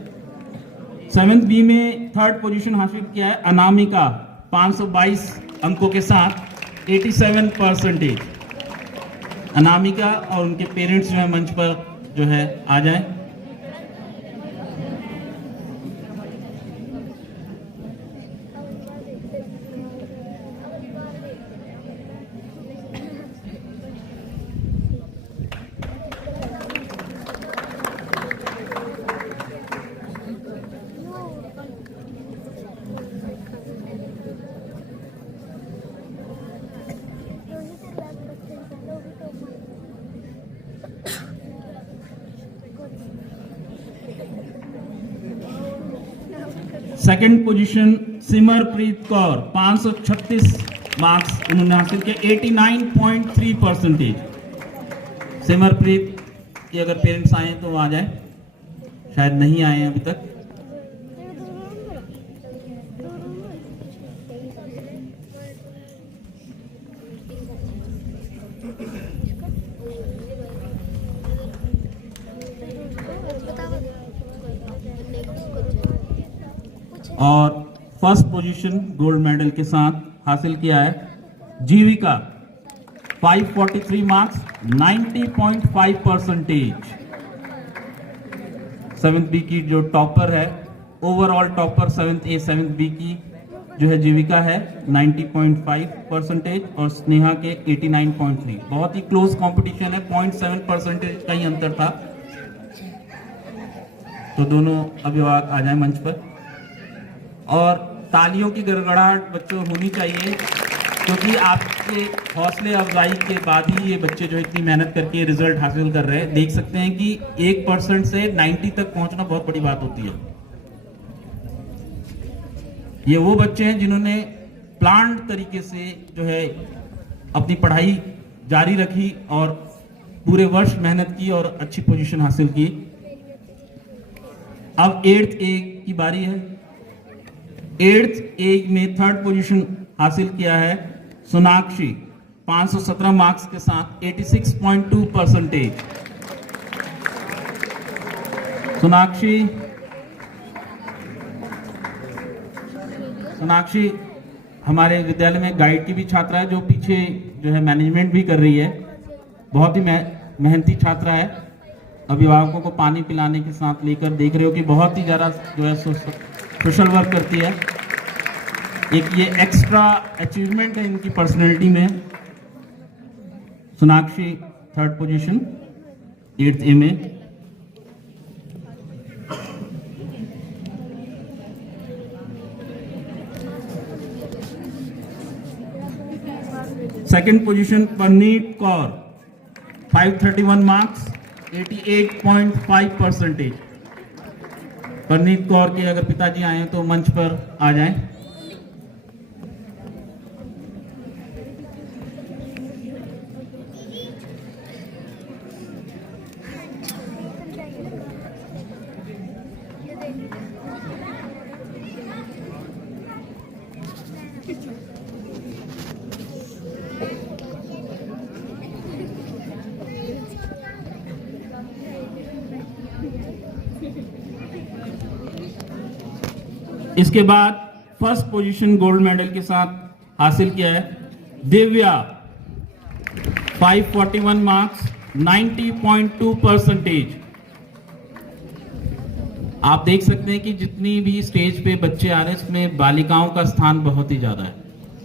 7th बी में थर्ड पोजीशन हासिल किया है अनामिका, 522 अंकों के साथ 87%। अनामिका और उनके पेरेंट्स जो है मंच पर जो है आ जाएं। Second position Simarpreet Kaur, 536 marks उन्होंने हासिल किया, 89.3%। सिमरप्रीत के अगर पेरेंट्स आए तो आ जाए, शायद नहीं आए अभी तक। और फर्स्ट पोजीशन गोल्ड मेडल के साथ हासिल किया है जीविका, 543 मार्क्स, 90.5%। 7th बी की जो टॉपर है, ओवरऑल टॉपर 7th ए 7th बी की जो है जीविका है 90.5% और स्नेहा के 89.3। बहुत ही क्लोज कंपटीशन है, 0.7% का ही अंतर था। तो दोनों अभिभावक आ जाए मंच पर और तालियों की गड़गड़ाहट बच्चों होनी चाहिए, क्योंकि आपके हौसले अफजाई के बाद ही ये बच्चे जो इतनी मेहनत करके रिजल्ट हासिल कर रहे हैं। देख सकते हैं कि 1% से 90 तक पहुंचना बहुत बड़ी बात होती है। ये वो बच्चे हैं जिन्होंने प्लान तरीके से जो है अपनी पढ़ाई जारी रखी और पूरे वर्ष मेहनत की और अच्छी पोजीशन हासिल की। अब 8th ए की बारी है। 8th ए में 3rd पोजीशन हासिल किया है सोनाक्षी 517 मार्क्स के साथ 86.2%। सोनाक्षी हमारे विद्यालय में गाइड की भी छात्रा है, जो पीछे जो है मैनेजमेंट भी कर रही है। बहुत ही मेहनती छात्रा है। अभिभावकों को पानी पिलाने के साथ लेकर देख रहे हो कि बहुत ही ज़्यादा जो है सोशल वर्क करती है। एक ये एक्स्ट्रा अचीवमेंट है इनकी पर्सनैलिटी में। Sonakshi 3rd position 8th A में। Second position Parneet Kaur 531 marks 88.5%। Parneet Kaur के अगर पिताजी आए तो मंच पर आ जाएं। इसके बाद 1st पोजीशन गोल्ड मेडल के साथ हासिल किया है दिव्या 541 मार्क्स 90.2%। आप देख सकते हैं कि जितनी भी स्टेज पे बच्चे आ रहे हैं इसमें बालिकाओं का स्थान बहुत ही ज्यादा है।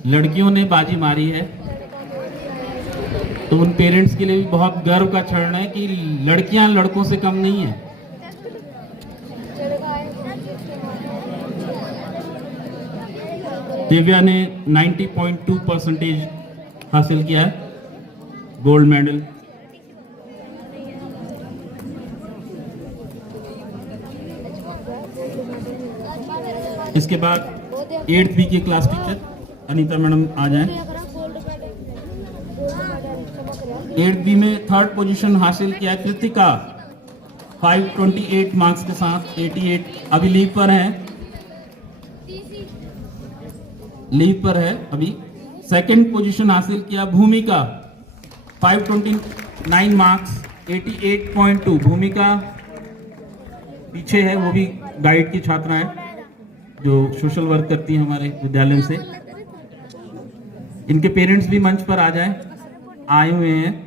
लड़कियों ने बाजी मारी है तो उन पेरेंट्स के लिए भी बहुत गर्व का क्षण है कि लड़कियां लड़कों से कम नहीं है। दिव्या ने 90.2% हासिल किया है गोल्ड मेडल। इसके बाद 8th बी की क्लास टीचर अनीता मैडम आ जाएं। 8th बी में 3rd पोजीशन हासिल किया है कृतिका 528 मार्क्स के साथ 88। अभी लीव पर है अभी। 2nd पोजीशन हासिल किया भूमिका 529 मार्क्स 88.2। भूमिका पीछे है, वो भी गाइड की छात्रा है जो सोशल वर्क करती है हमारे विद्यालय से। इनके पेरेंट्स भी मंच पर आ जाएं, आए हुए हैं।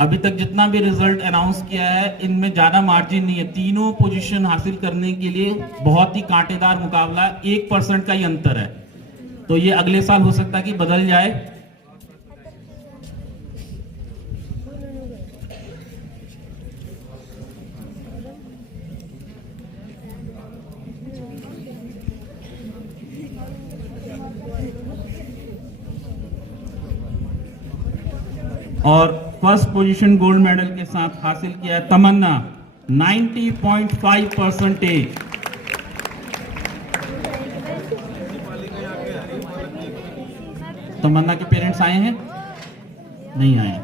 अभी तक जितना भी रिजल्ट अनाउंस किया है इनमें ज्यादा मार्जिन नहीं है। तीनों पोजीशन हासिल करने के लिए बहुत ही कांटेदार मुकाबला, 1% का ही अंतर है। तो ये अगले साल हो सकता है कि बदल जाए। और 1st पोजीशन गोल्ड मेडल के साथ हासिल किया है तमन्ना 90.5%। तमन्ना के पेरेंट्स आए हैं? नहीं आए।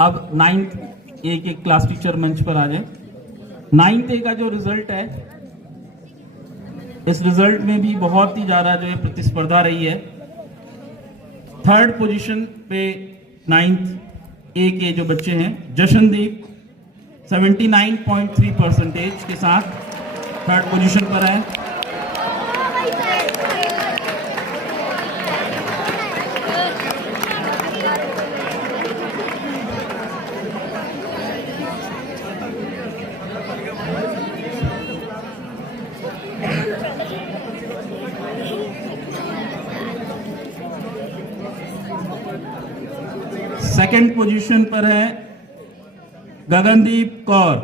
अब 9th ए के क्लास टीचर मंच पर आ जाए। 9th ए का जो रिजल्ट है, इस रिजल्ट में भी बहुत ही ज्यादा जो है प्रतिस्पर्धा रही है। 3rd पोजीशन पे 9th ए के जो बच्चे हैं जशनदीप 79.3% के साथ 3rd पोजीशन पर है। सेकंड पोजीशन पर है गगनदीप कौर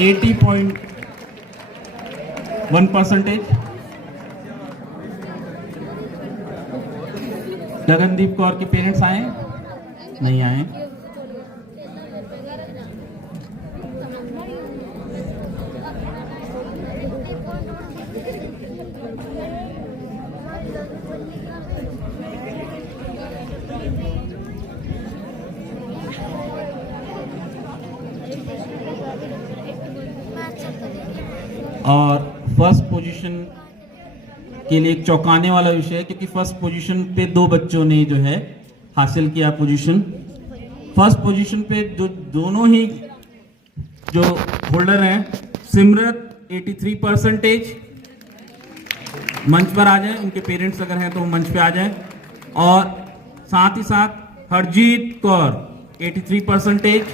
80.1%। गगनदीप कौर के पेरेंट्स आए? नहीं आए। फर्स्ट पोजीशन के लिए एक चौंकाने वाला विषय है, क्योंकि फर्स्ट पोजीशन पे 2 बच्चों ने जो है हासिल किया पोजीशन। फर्स्ट पोजीशन पे जो दोनों ही जो होल्डर हैं, सिमरत 83%, मंच पर आ जाएं, उनके पेरेंट्स अगर हैं तो वो मंच पे आ जाएं, और साथ ही साथ हरजीत कौर 83%,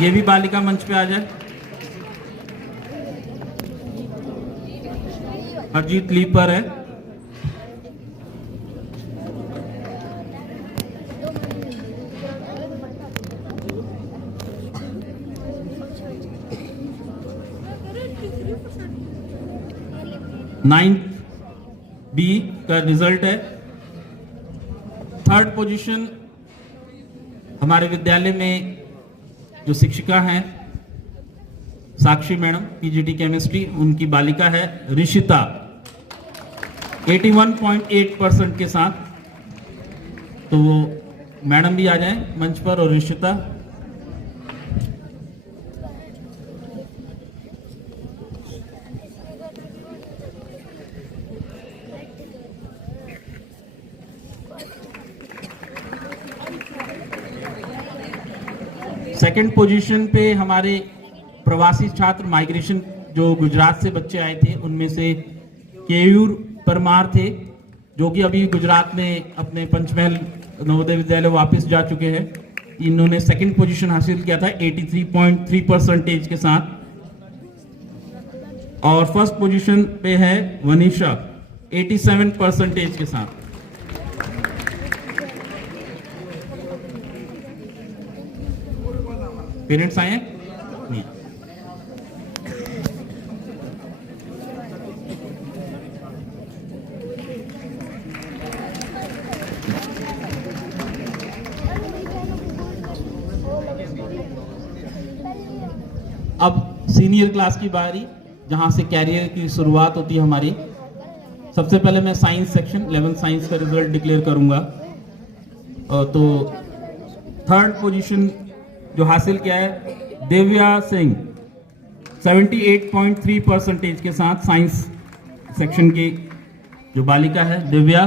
ये भी बालिका मंच पे आ जाए। हरजीत लीव पर है। नाइन्थ बी का रिजल्ट है। थर्ड पोजीशन हमारे विद्यालय में जो शिक्षिका हैं साक्षी मैडम, पीजीटी केमिस्ट्री, उनकी बालिका है ऋषिता 81.8% के साथ। तो वो मैडम भी आ जाएं मंच पर, और ऋषिता। सेकंड पोजीशन पे हमारे प्रवासी छात्र माइग्रेशन जो गुजरात से बच्चे आए थे, उनमें से केयूर परमार थे, जो कि अभी गुजरात में अपने पंचमहल नवोदय विद्यालय वापस जा चुके हैं। इन्होंने सेकंड पोजीशन हासिल किया था 83.3% के साथ। और फर्स्ट पोजीशन पे है वनीशा 87% के साथ। पेरेंट्स आए हैं? नहीं। अब सीनियर क्लास की बारी, जहां से कैरियर की शुरुआत होती है हमारी। सबसे पहले मैं साइंस सेक्शन 11th साइंस का रिजल्ट डिक्लेयर करूंगा। तो थर्ड पोजीशन जो हासिल किया है दिव्या सिंह 78.3% के साथ, साइंस सेक्शन की जो बालिका है दिव्या।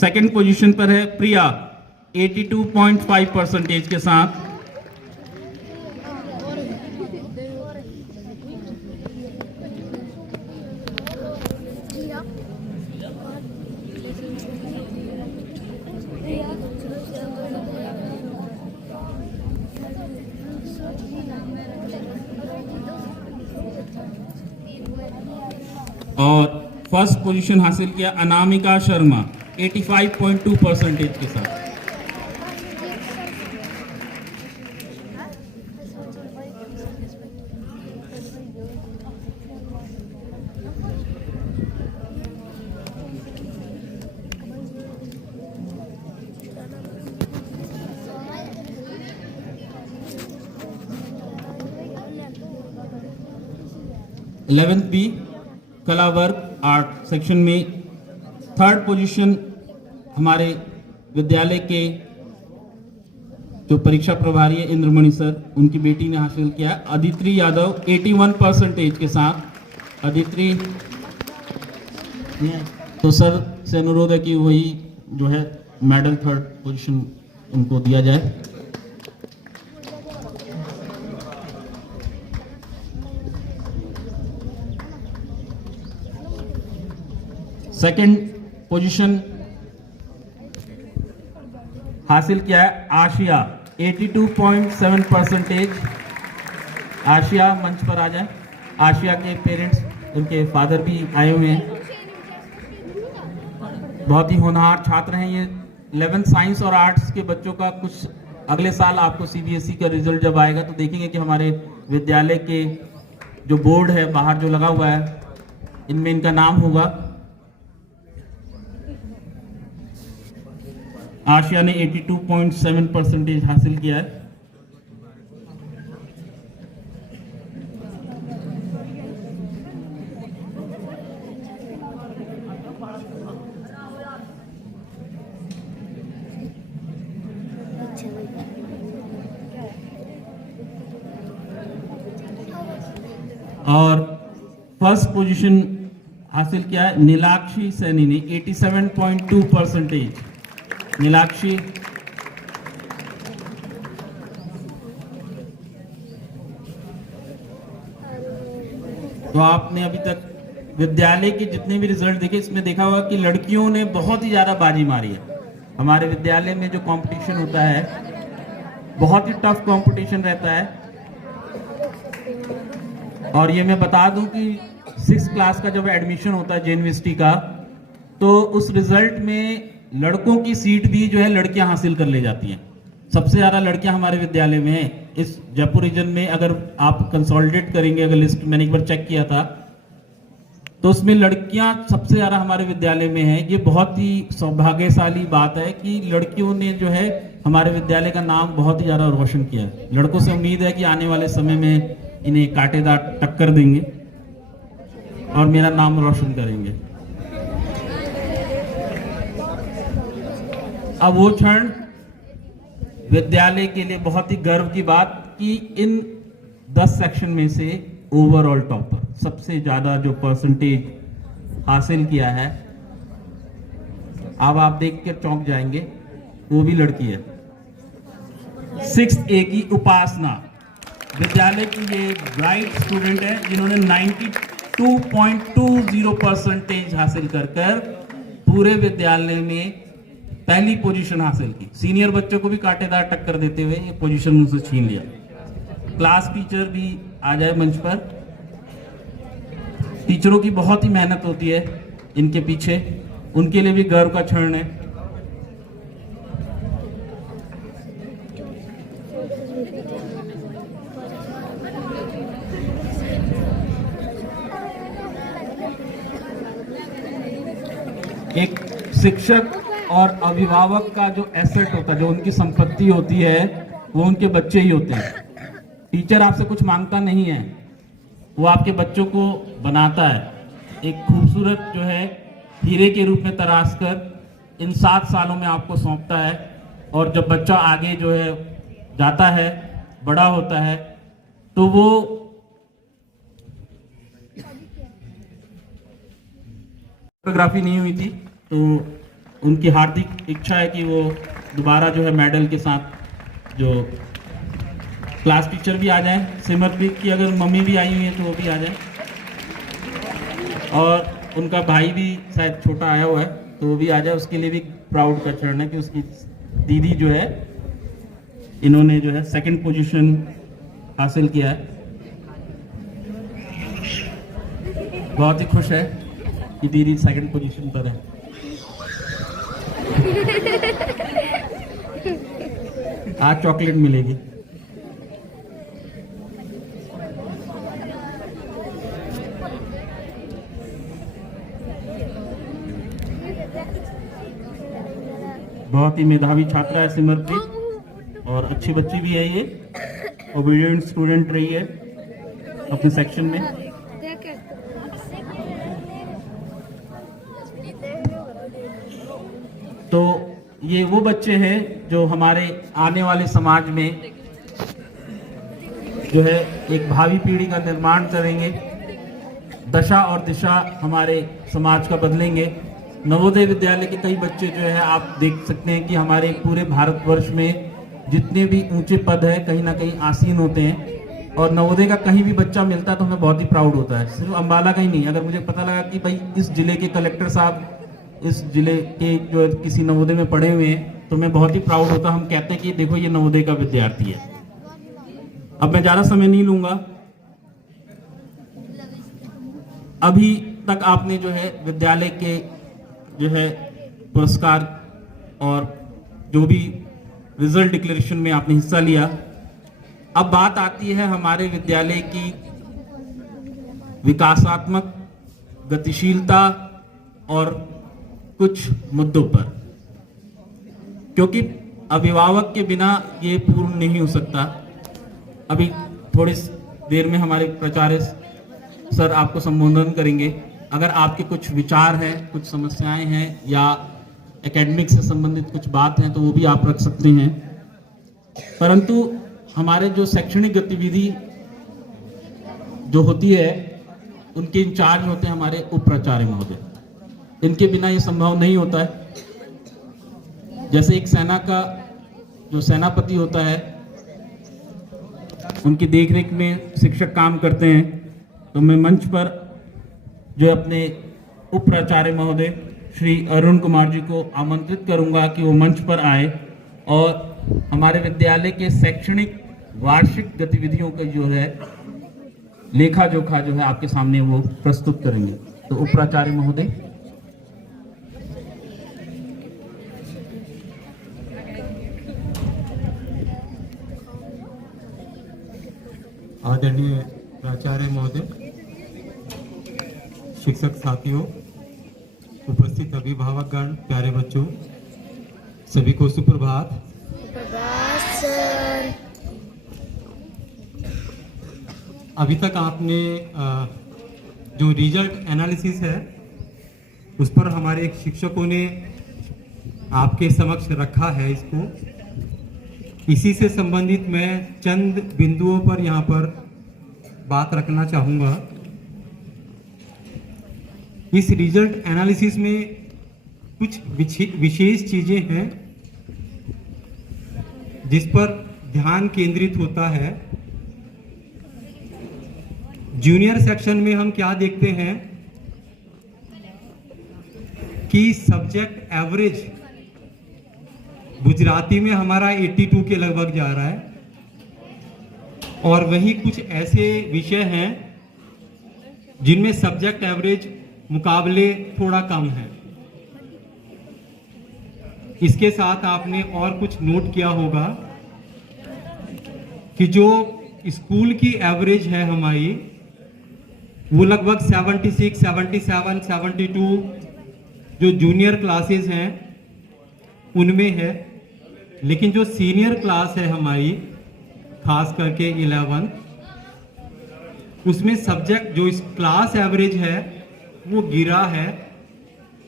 सेकंड पोजीशन पर है प्रिया 82.5% के साथ। और फर्स्ट पोजीशन हासिल किया अनामिका शर्मा 85.2% के साथ। इलेवेंथ बी कला वर्ग आर्ट सेक्शन में थर्ड पोजीशन हमारे विद्यालय के जो परीक्षा प्रभारी है इंद्रमणि सर, उनकी बेटी ने हासिल किया अदिति यादव 81% के साथ। अदिति, तो सर से अनुरोध है कि वही जो है मेडल थर्ड पोजीशन उनको दिया जाए। सेकंड पोजीशन हासिल किया है आशिया 82.7%। आशिया मंच पर आ जाए। आशिया के पेरेंट्स, उनके फादर भी आए हुए हैं। बहुत ही होनहार छात्र हैं ये। 11th साइंस और आर्ट्स के बच्चों का कुछ अगले साल आपको सीबीएसई का रिजल्ट जब आएगा तो देखेंगे कि हमारे विद्यालय के जो बोर्ड है बाहर जो लगा हुआ है, इनमें इनका नाम होगा। आशिया ने 82.7% हासिल किया है। और फर्स्ट पोजीशन हासिल किया है नीलाक्षी सैनी ने 87.2%। नीलाक्षी तो आपने अभी तक विद्यालय के जितने भी रिजल्ट देखे इसमें देखा होगा कि लड़कियों ने बहुत ही ज्यादा बाजी मारी है। हमारे विद्यालय में जो कंपटीशन होता है बहुत ही टफ कंपटीशन रहता है। और ये मैं बता दूं कि 6th क्लास का जब एडमिशन होता है यूनिवर्सिटी का, तो उस रिजल्ट में लड़कों की सीट भी जो है लड़कियां हासिल कर ले जाती हैं। सबसे ज्यादा लड़कियां हमारे विद्यालय में हैं। इस जयपुर रीजन में अगर आप कंसोलिडेट करेंगे, अगर लिस्ट मैंने एक बार चेक किया था, तो उसमें लड़कियां सबसे ज्यादा हमारे विद्यालय में हैं। ये बहुत ही सौभाग्यशाली बात है कि लड़कियों ने जो है हमारे विद्यालय का नाम बहुत ही ज्यादा रोशन किया है। लड़कों से उम्मीद है कि आने वाले समय में इन्हें कांटेदार टक्कर देंगे और मेरा नाम रोशन करेंगे। अब वो क्षण विद्यालय के लिए बहुत ही गर्व की बात कि इन 10 सेक्शन में से ओवरऑल टॉपर सबसे ज्यादा जो परसेंटेज हासिल किया है, अब आप देख कर चौंक जाएंगे, वो भी लड़की है। 6th A की उपासना विद्यालय की ये ब्राइट स्टूडेंट है जिन्होंने 92.20% हासिल कर पूरे विद्यालय में पहली पोजीशन हासिल की। सीनियर बच्चों को भी कांटेदार टक्कर देते हुए ये पोजीशन उनसे छीन लिया। क्लास टीचर भी आ जाए मंच पर। टीचरों की बहुत ही मेहनत होती है इनके पीछे, उनके लिए भी गर्व का क्षण है। एक शिक्षक और अभिभावक का जो एसेट होता है, जो उनकी संपत्ति होती है, वो उनके बच्चे ही होते हैं। टीचर आपसे कुछ मांगता नहीं है, वो आपके बच्चों को बनाता है, एक खूबसूरत जो है हीरे के रूप में तराश कर इन 7 सालों में आपको सौंपता है। और जब बच्चा आगे जो है जाता है, बड़ा होता है, तो वो फोटोग्राफी नहीं हुई थी, तो उनकी हार्दिक इच्छा है कि वो दोबारा जो है मेडल के साथ जो क्लास टीचर भी आ जाए। सिमरप्रीत की अगर मम्मी भी आई हुई है तो वो भी आ जाए, और उनका भाई भी शायद छोटा आया हुआ है तो वो भी आ जाए। उसके लिए भी प्राउड का क्षण है कि उसकी दीदी जो है, इन्होंने जो है 2nd पोजीशन हासिल किया है। बहुत ही खुश है कि दीदी 2nd पोजीशन पर है। आज चॉकलेट मिलेगी। बहुत ही मेधावी छात्रा है सिमरप्रीत, और अच्छी बच्ची भी है ये, ओबीडिएंट स्टूडेंट रही है अपने सेक्शन में। तो ये वो बच्चे हैं जो हमारे आने वाले समाज में जो है एक भावी पीढ़ी का निर्माण करेंगे, दशा और दिशा हमारे समाज का बदलेंगे। नवोदय विद्यालय के कई बच्चे जो है आप देख सकते हैं कि हमारे पूरे भारतवर्ष में जितने भी ऊंचे पद है कहीं ना कहीं आसीन होते हैं, और नवोदय का कहीं भी बच्चा मिलता है तो हमें बहुत ही प्राउड होता है। सिर्फ अम्बाला का ही नहीं, अगर मुझे पता लगा कि भाई इस जिले के कलेक्टर साहब इस जिले के जो किसी नवोदय में पढ़े हुए हैं तो मैं बहुत ही प्राउड होता। हम कहते हैं कि देखो ये नवोदय का विद्यार्थी है। अब मैं ज्यादा समय नहीं लूंगा। अभी तक आपने जो है विद्यालय के जो है पुरस्कार और जो भी रिजल्ट डिक्लेरेशन में आपने हिस्सा लिया। अब बात आती है हमारे विद्यालय की विकासात्मक गतिशीलता और कुछ मुद्दों पर, क्योंकि अभिभावक के बिना ये पूर्ण नहीं हो सकता। अभी थोड़ी देर में हमारे प्राचार्य सर आपको संबोधन करेंगे। अगर आपके कुछ विचार हैं, कुछ समस्याएं हैं या एकेडमिक से संबंधित कुछ बात है तो वो भी आप रख सकते हैं। परंतु हमारे जो शैक्षणिक गतिविधि जो होती है उनके इंचार्ज होते हैं हमारे उप प्राचार्य महोदय। इनके बिना ये संभव नहीं होता है। जैसे एक सेना का जो सेनापति होता है, उनकी देखरेख में शिक्षक काम करते हैं, तो मैं मंच पर जो अपने उप प्राचार्य महोदय श्री अरुण कुमार जी को आमंत्रित करूंगा कि वो मंच पर आए और हमारे विद्यालय के शैक्षणिक वार्षिक गतिविधियों का जो है लेखा जोखा जो है आपके सामने वो प्रस्तुत करेंगे। तो उप प्राचार्य महोदय। आदरणीय प्राचार्य महोदय, शिक्षक साथियों, उपस्थित अभिभावकगण, प्यारे बच्चों, सभी को सुप्रभात। अभी तक आपने जो रिजल्ट एनालिसिस है उस पर हमारे एक शिक्षकों ने आपके समक्ष रखा है इसको। इसी से संबंधित मैं चंद बिंदुओं पर यहाँ पर बात रखना चाहूँगा। इस रिजल्ट एनालिसिस में कुछ विशेष चीजें हैं जिस पर ध्यान केंद्रित होता है। जूनियर सेक्शन में हम क्या देखते हैं कि सब्जेक्ट एवरेज गुजराती में हमारा 82 के लगभग जा रहा है, और वही कुछ ऐसे विषय हैं जिनमें सब्जेक्ट एवरेज मुकाबले थोड़ा कम है। इसके साथ आपने और कुछ नोट किया होगा कि जो स्कूल की एवरेज है हमारी वो लगभग 76, 77, 72 जो जूनियर क्लासेस हैं उनमें है, लेकिन जो सीनियर क्लास है हमारी खास करके 11 उसमें सब्जेक्ट जो इस क्लास एवरेज है वो गिरा है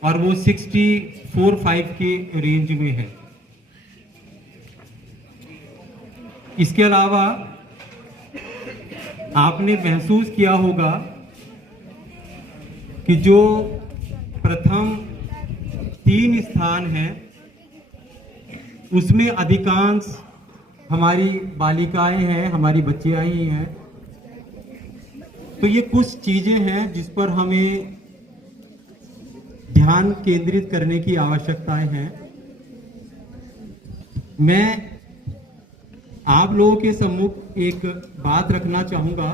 और वो 64.5 के रेंज में है। इसके अलावा आपने महसूस किया होगा कि जो प्रथम 3 स्थान हैं उसमें अधिकांश हमारी बालिकाएं हैं, हमारी बच्चियां ही हैं। तो ये कुछ चीजें हैं जिस पर हमें ध्यान केंद्रित करने की आवश्यकताएं हैं। मैं आप लोगों के सम्मुख एक बात रखना चाहूंगा।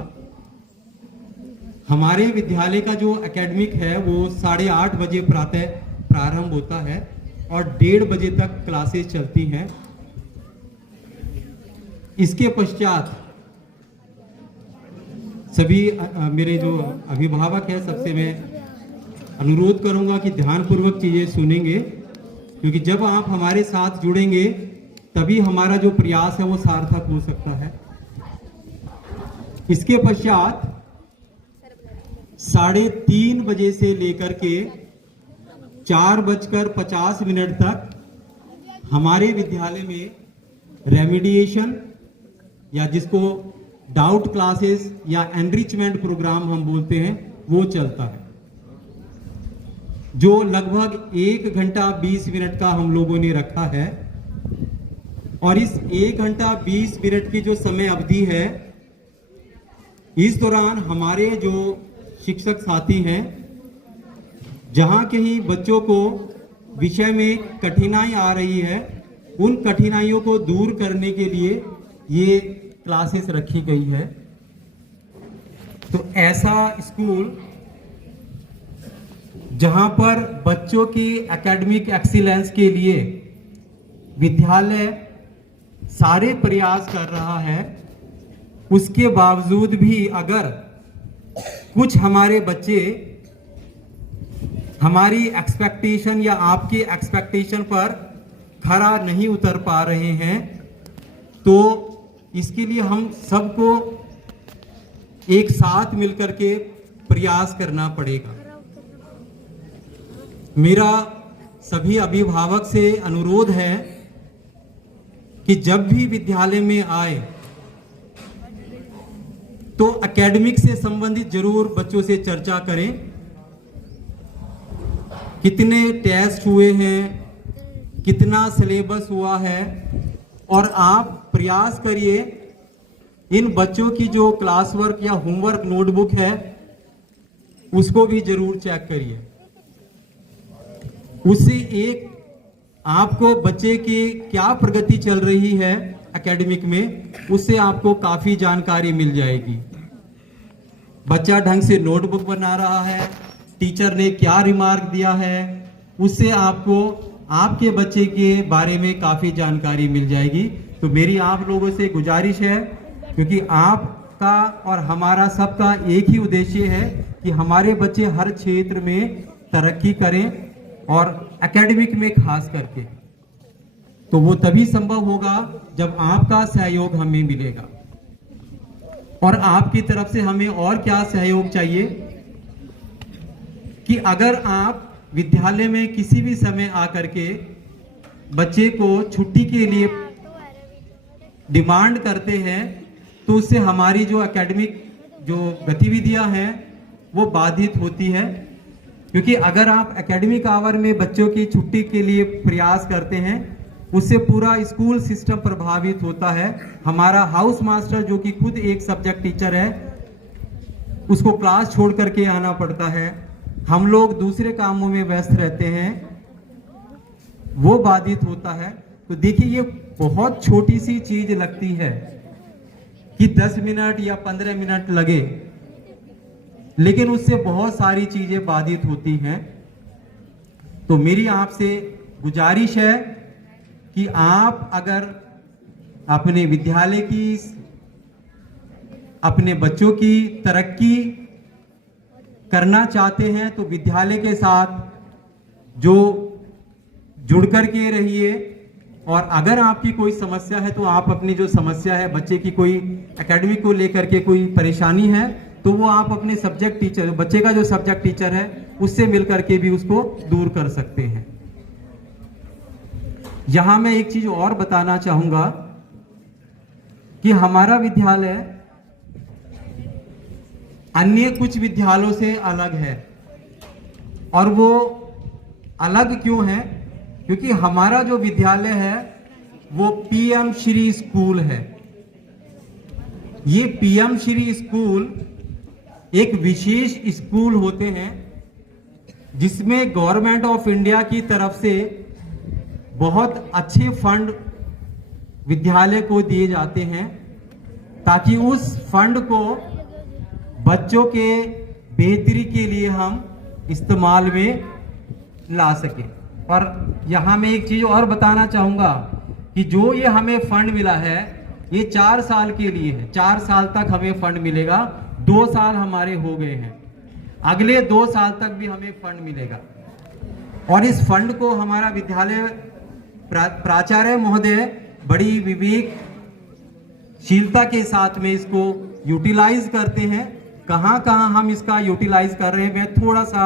हमारे विद्यालय का जो एकेडमिक है वो 8:30 बजे प्रातः प्रारंभ होता है और 1:30 बजे तक क्लासेस चलती हैं। इसके पश्चात सभी मेरे जो अभिभावक हैं सबसे मैं अनुरोध करूंगा कि ध्यानपूर्वक चीजें सुनेंगे, क्योंकि जब आप हमारे साथ जुड़ेंगे तभी हमारा जो प्रयास है वो सार्थक हो सकता है। इसके पश्चात 3:30 बजे से लेकर के 4:50 तक हमारे विद्यालय में रेमिडिएशन या जिसको डाउट क्लासेस या एनरिचमेंट प्रोग्राम हम बोलते हैं वो चलता है, जो लगभग 1 घंटा 20 मिनट का हम लोगों ने रखा है। और इस 1 घंटा 20 मिनट की जो समय अवधि है, इस दौरान हमारे जो शिक्षक साथी हैं, जहां कहीं बच्चों को विषय में कठिनाई आ रही है, उन कठिनाइयों को दूर करने के लिए ये क्लासेस रखी गई है। तो ऐसा स्कूल जहां पर बच्चों की एकेडमिक एक्सीलेंस के लिए विद्यालय सारे प्रयास कर रहा है, उसके बावजूद भी अगर कुछ हमारे बच्चे हमारी एक्सपेक्टेशन या आपकी एक्सपेक्टेशन पर खरा नहीं उतर पा रहे हैं, तो इसके लिए हम सबको एक साथ मिलकर के प्रयास करना पड़ेगा। मेरा सभी अभिभावक से अनुरोध है कि जब भी विद्यालय में आए तो एकेडमिक से संबंधित जरूर बच्चों से चर्चा करें। कितने टेस्ट हुए हैं, कितना सिलेबस हुआ है, और आप प्रयास करिए इन बच्चों की जो क्लास वर्क या होमवर्क नोटबुक है उसको भी जरूर चेक करिए। उससे एक आपको बच्चे की क्या प्रगति चल रही है एकेडमिक में, उससे आपको काफी जानकारी मिल जाएगी। बच्चा ढंग से नोटबुक बना रहा है, टीचर ने क्या रिमार्क दिया है, उससे आपको आपके बच्चे के बारे में काफी जानकारी मिल जाएगी। तो मेरी आप लोगों से गुजारिश है, क्योंकि आपका और हमारा सबका एक ही उद्देश्य है कि हमारे बच्चे हर क्षेत्र में तरक्की करें, और एकेडमिक में खास करके। तो वो तभी संभव होगा जब आपका सहयोग हमें मिलेगा। और आपकी तरफ से हमें और क्या सहयोग चाहिए कि अगर आप विद्यालय में किसी भी समय आकर के बच्चे को छुट्टी के लिए डिमांड करते हैं, तो उससे हमारी जो एकेडमिक जो गतिविधियां हैं वो बाधित होती है। क्योंकि अगर आप एकेडमिक आवर में बच्चों की छुट्टी के लिए प्रयास करते हैं, उससे पूरा स्कूल सिस्टम प्रभावित होता है। हमारा हाउस मास्टर जो कि खुद एक सब्जेक्ट टीचर है, उसको क्लास छोड़ करके आना पड़ता है, हम लोग दूसरे कामों में व्यस्त रहते हैं, वो बाधित होता है। तो देखिए, ये बहुत छोटी सी चीज लगती है कि 10 मिनट या 15 मिनट लगे, लेकिन उससे बहुत सारी चीजें बाधित होती हैं। तो मेरी आपसे गुजारिश है कि आप अगर अपने विद्यालय की, अपने बच्चों की तरक्की करना चाहते हैं, तो विद्यालय के साथ जो जुड़ कर के रहिए। और अगर आपकी कोई समस्या है, तो आप अपनी जो समस्या है, बच्चे की कोई एकेडमिक को लेकर के कोई परेशानी है, तो वो आप अपने सब्जेक्ट टीचर, बच्चे का जो सब्जेक्ट टीचर है, उससे मिलकर के भी उसको दूर कर सकते हैं। यहां मैं एक चीज और बताना चाहूंगा कि हमारा विद्यालय अन्य कुछ विद्यालयों से अलग है। और वो अलग क्यों है? क्योंकि हमारा जो विद्यालय है वो पीएम श्री स्कूल है। ये पीएम श्री स्कूल एक विशेष स्कूल होते हैं जिसमें गवर्नमेंट ऑफ इंडिया की तरफ से बहुत अच्छे फंड विद्यालय को दिए जाते हैं, ताकि उस फंड को बच्चों के बेहतरी के लिए हम इस्तेमाल में ला सके। और यहाँ मैं एक चीज और बताना चाहूंगा कि जो ये हमें फंड मिला है, ये 4 साल के लिए है। 4 साल तक हमें फंड मिलेगा। 2 साल हमारे हो गए हैं, अगले 2 साल तक भी हमें फंड मिलेगा। और इस फंड को हमारा विद्यालय प्राचार्य महोदय बड़ी विवेकशीलता के साथ में इसको यूटिलाइज करते हैं। कहां कहां हम इसका यूटिलाइज कर रहे हैं, मैं थोड़ा सा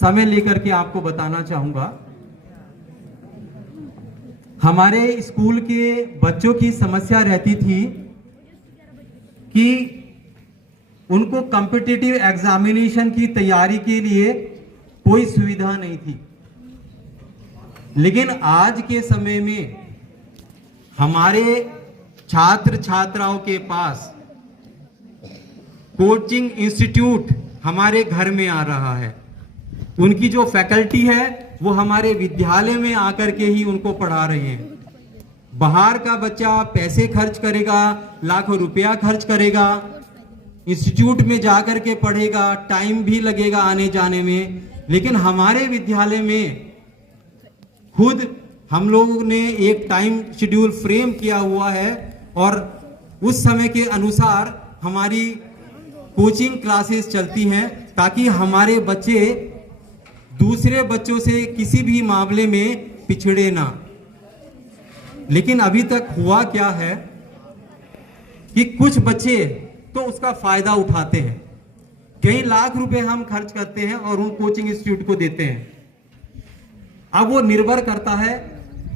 समय लेकर के आपको बताना चाहूंगा। हमारे स्कूल के बच्चों की समस्या रहती थी कि उनको कॉम्पिटिटिव एग्जामिनेशन की तैयारी के लिए कोई सुविधा नहीं थी। लेकिन आज के समय में हमारे छात्र छात्राओं के पास कोचिंग इंस्टीट्यूट हमारे घर में आ रहा है। उनकी जो फैकल्टी है वो हमारे विद्यालय में आकर के ही उनको पढ़ा रहे हैं। बाहर का बच्चा पैसे खर्च करेगा, लाखों रुपया खर्च करेगा, इंस्टीट्यूट में जाकर के पढ़ेगा, टाइम भी लगेगा आने जाने में। लेकिन हमारे विद्यालय में खुद हम लोगों ने एक टाइम शेड्यूल फ्रेम किया हुआ है और उस समय के अनुसार हमारी कोचिंग क्लासेस चलती हैं, ताकि हमारे बच्चे दूसरे बच्चों से किसी भी मामले में पिछड़े ना। लेकिन अभी तक हुआ क्या है कि कुछ बच्चे तो उसका फायदा उठाते हैं। कई लाख रुपए हम खर्च करते हैं और उन कोचिंग इंस्टीट्यूट को देते हैं। अब वो निर्भर करता है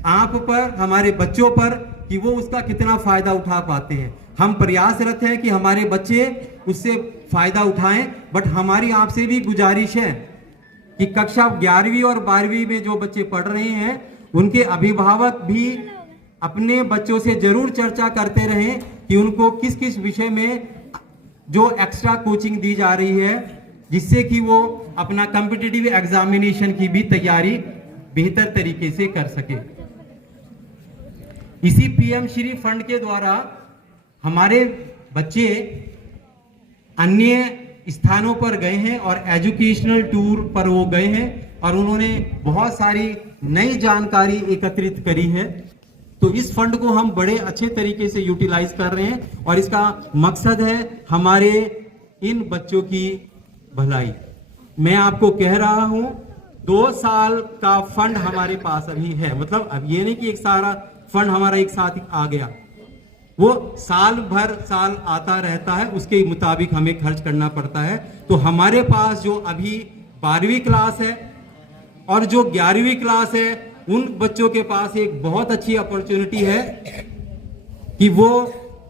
आप पर, हमारे बच्चों पर, कि वो उसका कितना फायदा उठा पाते हैं। हम प्रयासरत हैं कि हमारे बच्चे उससे फायदा उठाएं। बट हमारी आपसे भी गुजारिश है कि कक्षा 11वीं और 12वीं में जो बच्चे पढ़ रहे हैं उनके अभिभावक भी अपने बच्चों से जरूर चर्चा करते रहें कि उनको किस किस विषय में जो एक्स्ट्रा कोचिंग दी जा रही है, जिससे कि वो अपना कॉम्पिटिटिव एग्जामिनेशन की भी तैयारी बेहतर तरीके से कर सके। इसी पीएम श्री फंड के द्वारा हमारे बच्चे अन्य स्थानों पर गए हैं और एजुकेशनल टूर पर वो गए हैं और उन्होंने बहुत सारी नई जानकारी एकत्रित करी है। तो इस फंड को हम बड़े अच्छे तरीके से यूटिलाइज कर रहे हैं और इसका मकसद है हमारे इन बच्चों की भलाई। मैं आपको कह रहा हूं 2 साल का फंड हमारे पास अभी है, मतलब अब ये नहीं कि एक सारा फंड हमारा एक साथ आ गया, वो साल भर साल आता रहता है, उसके मुताबिक हमें खर्च करना पड़ता है। तो हमारे पास जो अभी 12वीं क्लास है और जो 11वीं क्लास है, उन बच्चों के पास एक बहुत अच्छी अपॉर्चुनिटी है कि वो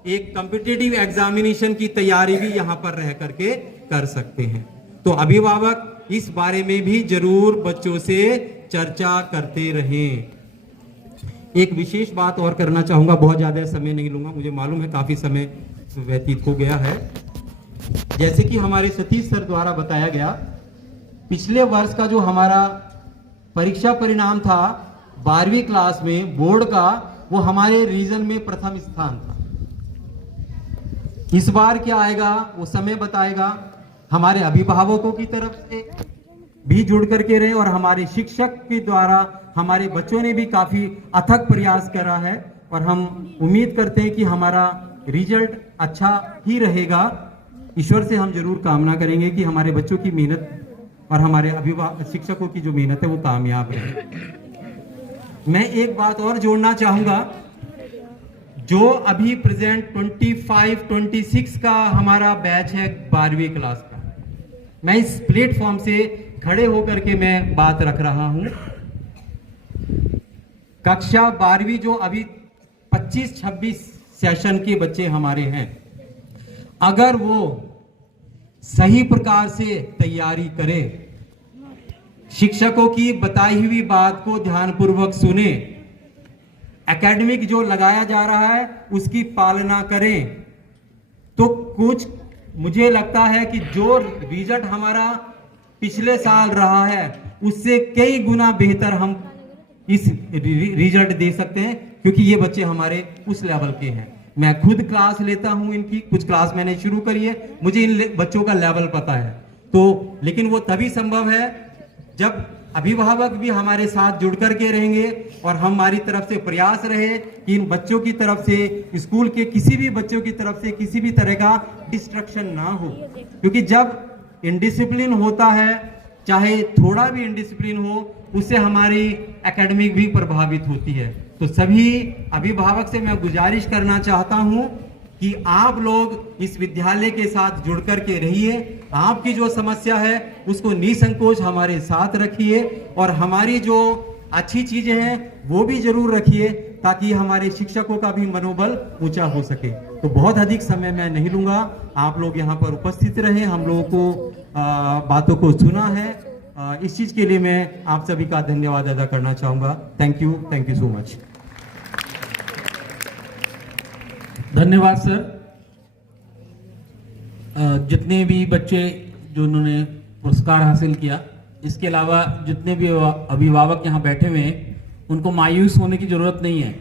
एक कॉम्पिटिटिव एग्जामिनेशन की तैयारी भी यहां पर रह करके कर सकते हैं। तो अभिभावक इस बारे में भी जरूर बच्चों से चर्चा करते रहें। एक विशेष बात और करना चाहूंगा, बहुत ज्यादा समय नहीं लूंगा, मुझे मालूम है काफी समय व्यतीत हो गया है। जैसे कि हमारे सतीश सर द्वारा बताया गया, पिछले वर्ष का जो हमारा परीक्षा परिणाम था 12वीं क्लास में बोर्ड का, वो हमारे रीजन में प्रथम स्थान था। इस बार क्या आएगा वो समय बताएगा। हमारे अभिभावकों की तरफ से भी जुड़ करके रहे और हमारे शिक्षक के द्वारा हमारे बच्चों ने भी काफी अथक प्रयास करा है और हम उम्मीद करते हैं कि हमारा रिजल्ट अच्छा ही रहेगा। ईश्वर से हम जरूर कामना करेंगे कि हमारे बच्चों की मेहनत और हमारे शिक्षकों की जो मेहनत है वो कामयाब रहे। मैं एक बात और जोड़ना चाहूंगा, जो अभी प्रेजेंट 25-26 का हमारा बैच है 12वीं क्लास का, मैं इस प्लेटफॉर्म से खड़े होकर के मैं बात रख रहा हूं। कक्षा 12वीं जो अभी 25-26 सेशन के बच्चे हमारे हैं, अगर वो सही प्रकार से तैयारी करें, शिक्षकों की बताई हुई बात को ध्यानपूर्वक सुने, एकेडमिक जो लगाया जा रहा है उसकी पालना करें, तो कुछ मुझे लगता है कि जो रिजल्ट हमारा पिछले साल रहा है उससे कई गुना बेहतर हम इस रिजल्ट दे सकते हैं, क्योंकि ये बच्चे हमारे उस लेवल के हैं। मैं खुद क्लास लेता हूं इनकी, कुछ क्लास मैंने शुरू करी है, मुझे इन बच्चों का लेवल पता है। तो लेकिन वो तभी संभव है जब अभिभावक भी हमारे साथ जुड़ करके रहेंगे और हमारी तरफ से प्रयास रहे कि इन बच्चों की तरफ से, स्कूल के किसी भी बच्चों की तरफ से किसी भी तरह का डिस्ट्रक्शन ना हो। क्योंकि जब इनडिसिप्लिन होता है, चाहे थोड़ा भी इनडिसिप्लिन हो, उससे हमारी एकेडमिक भी प्रभावित होती है। तो सभी अभिभावक से मैं गुजारिश करना चाहता हूं कि आप लोग इस विद्यालय के साथ जुड़ करके रहिए, आपकी जो समस्या है उसको निसंकोच हमारे साथ रखिए और हमारी जो अच्छी चीजें हैं वो भी जरूर रखिए, ताकि हमारे शिक्षकों का भी मनोबल ऊंचा हो सके। तो बहुत अधिक समय मैं नहीं लूंगा, आप लोग यहाँ पर उपस्थित रहे, हम लोगों को बातों को सुना है, इस चीज के लिए मैं आप सभी का धन्यवाद अदा करना चाहूंगा। Thank you so much. धन्यवाद सर। जितने भी बच्चे जो उन्होंने पुरस्कार हासिल किया, इसके अलावा जितने भी अभिभावक यहाँ बैठे हुए हैं, उनको मायूस होने की जरूरत नहीं है,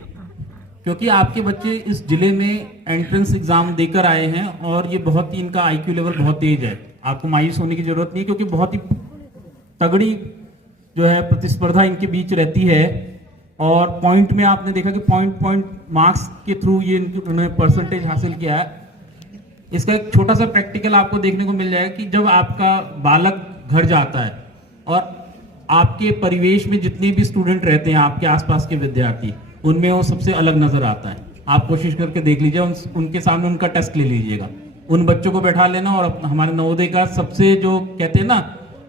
क्योंकि आपके बच्चे इस जिले में एंट्रेंस एग्जाम देकर आए हैं और ये बहुत ही, इनका IQ लेवल बहुत तेज है। आपको मायूस होने की जरूरत नहीं, क्योंकि बहुत ही तगड़ी जो है प्रतिस्पर्धा इनके बीच रहती है। और पॉइंट में आपने देखा कि पॉइंट मार्क्स के थ्रू ये उन्होंने परसेंटेज हासिल किया है। इसका एक छोटा सा प्रैक्टिकल आपको देखने को मिल जाएगा कि जब आपका बालक घर जाता है और आपके परिवेश में जितने भी स्टूडेंट रहते हैं, आपके आसपास के विद्यार्थी, उनमें वो सबसे अलग नजर आता है। आप कोशिश करके देख लीजिए, उनके सामने उनका टेस्ट ले लीजिएगा, उन बच्चों को बैठा लेना और हमारे नवोदय का सबसे जो कहते हैं ना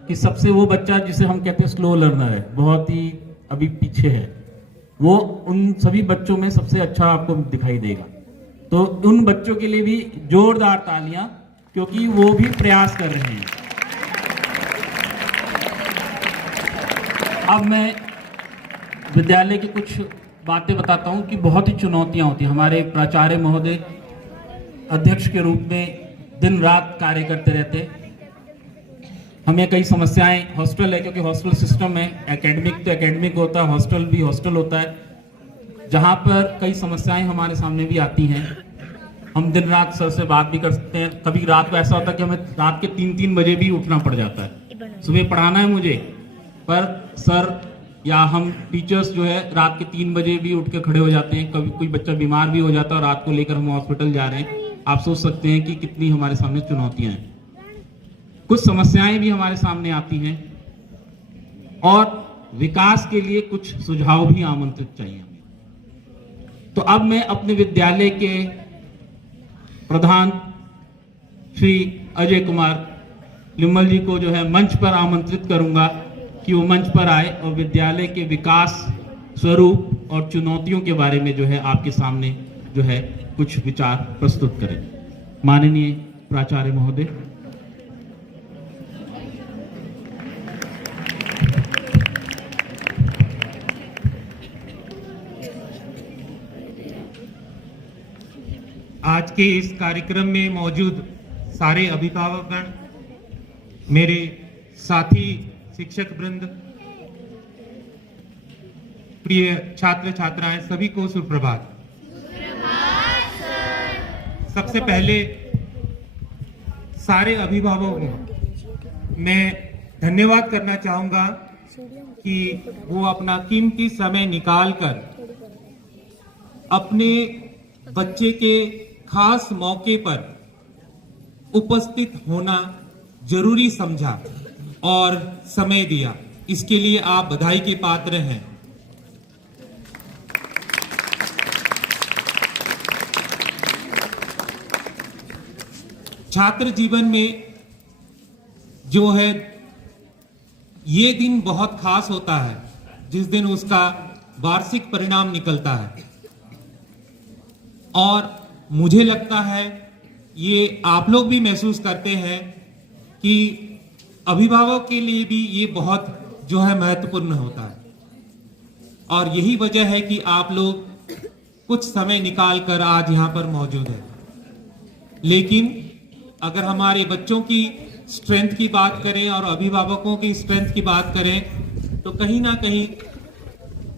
कि सबसे वो बच्चा जिसे हम कहते हैं स्लो लर्नर है, बहुत ही अभी पीछे है, वो उन सभी बच्चों में सबसे अच्छा आपको दिखाई देगा। तो उन बच्चों के लिए भी जोरदार तालियां, क्योंकि वो भी प्रयास कर रहे हैं। अब मैं विद्यालय की कुछ बातें बताता हूं कि बहुत ही चुनौतियां होती हैं। हमारे प्राचार्य महोदय अध्यक्ष के रूप में दिन रात कार्य करते रहते। हमें कई समस्याएं, हॉस्टल है क्योंकि हॉस्टल सिस्टम है, एकेडमिक तो एकेडमिक होता है, हॉस्टल भी हॉस्टल होता है, जहां पर कई समस्याएं हमारे सामने भी आती हैं। हम दिन रात सर से बात भी कर सकते हैं। कभी रात को ऐसा होता है कि हमें रात के 3-3 बजे भी उठना पड़ जाता है। सुबह पढ़ाना है मुझे, पर सर या हम टीचर्स जो है रात के 3 बजे भी उठ के खड़े हो जाते हैं। कभी कोई बच्चा बीमार भी हो जाता है और रात को लेकर हम हॉस्पिटल जा रहे हैं। आप सोच सकते हैं कि कितनी हमारे सामने चुनौतियां हैं। कुछ समस्याएं भी हमारे सामने आती हैं और विकास के लिए कुछ सुझाव भी आमंत्रित चाहिए हमें। तो अब मैं अपने विद्यालय के प्रधान श्री अजय कुमार लिम्मल जी को जो है मंच पर आमंत्रित करूंगा कि वो मंच पर आए और विद्यालय के विकास स्वरूप और चुनौतियों के बारे में जो है आपके सामने जो है कुछ विचार प्रस्तुत करें। माननीय प्राचार्य महोदय। आज के इस कार्यक्रम में मौजूद सारे अभिभावकगण, मेरे साथी शिक्षक वृंद, प्रिय छात्र छात्राएं, सभी को सुप्रभात। सबसे पहले सारे अभिभावकों को मैं धन्यवाद करना चाहूंगा कि वो अपना कीमती समय निकालकर अपने बच्चे के खास मौके पर उपस्थित होना जरूरी समझा और समय दिया। इसके लिए आप बधाई के पात्र हैं। छात्र जीवन में जो है ये दिन बहुत खास होता है जिस दिन उसका वार्षिक परिणाम निकलता है, और मुझे लगता है ये आप लोग भी महसूस करते हैं कि अभिभावक के लिए भी ये बहुत जो है महत्वपूर्ण होता है। और यही वजह है कि आप लोग कुछ समय निकाल कर आज यहाँ पर मौजूद है। लेकिन अगर हमारे बच्चों की स्ट्रेंथ की बात करें और अभिभावकों की स्ट्रेंथ की बात करें तो कहीं ना कहीं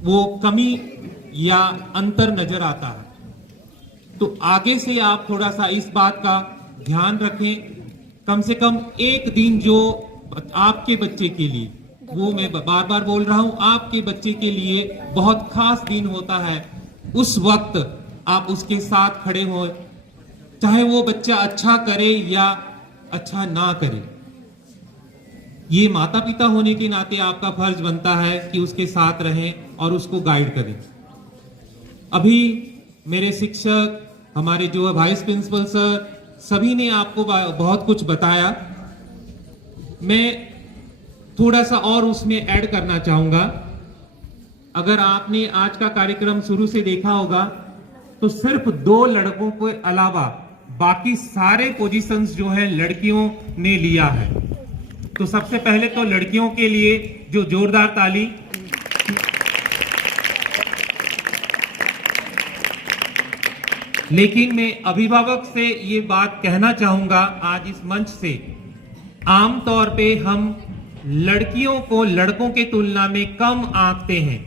वो कमी या अंतर नजर आता है। तो आगे से आप थोड़ा सा इस बात का ध्यान रखें। कम से कम एक दिन जो आपके बच्चे के लिए, वो मैं बार बार बोल रहा हूं, आपके बच्चे के लिए बहुत खास दिन होता है, उस वक्त आप उसके साथ खड़े हो, चाहे वो बच्चा अच्छा करे या अच्छा ना करे। ये माता पिता होने के नाते आपका फर्ज बनता है कि उसके साथ रहें और उसको गाइड करें। अभी मेरे शिक्षक, हमारे जो वाइस प्रिंसिपल सर, सभी ने आपको बहुत कुछ बताया। मैं थोड़ा सा और उसमें ऐड करना चाहूंगा। अगर आपने आज का कार्यक्रम शुरू से देखा होगा तो सिर्फ 2 लड़कों के अलावा बाकी सारे पोजीशंस जो है लड़कियों ने लिया है। तो सबसे पहले तो लड़कियों के लिए जो जोरदार ताली। लेकिन मैं अभिभावक से ये बात कहना चाहूंगा आज इस मंच से, आमतौर पे हम लड़कियों को लड़कों के तुलना में कम आंकते हैं,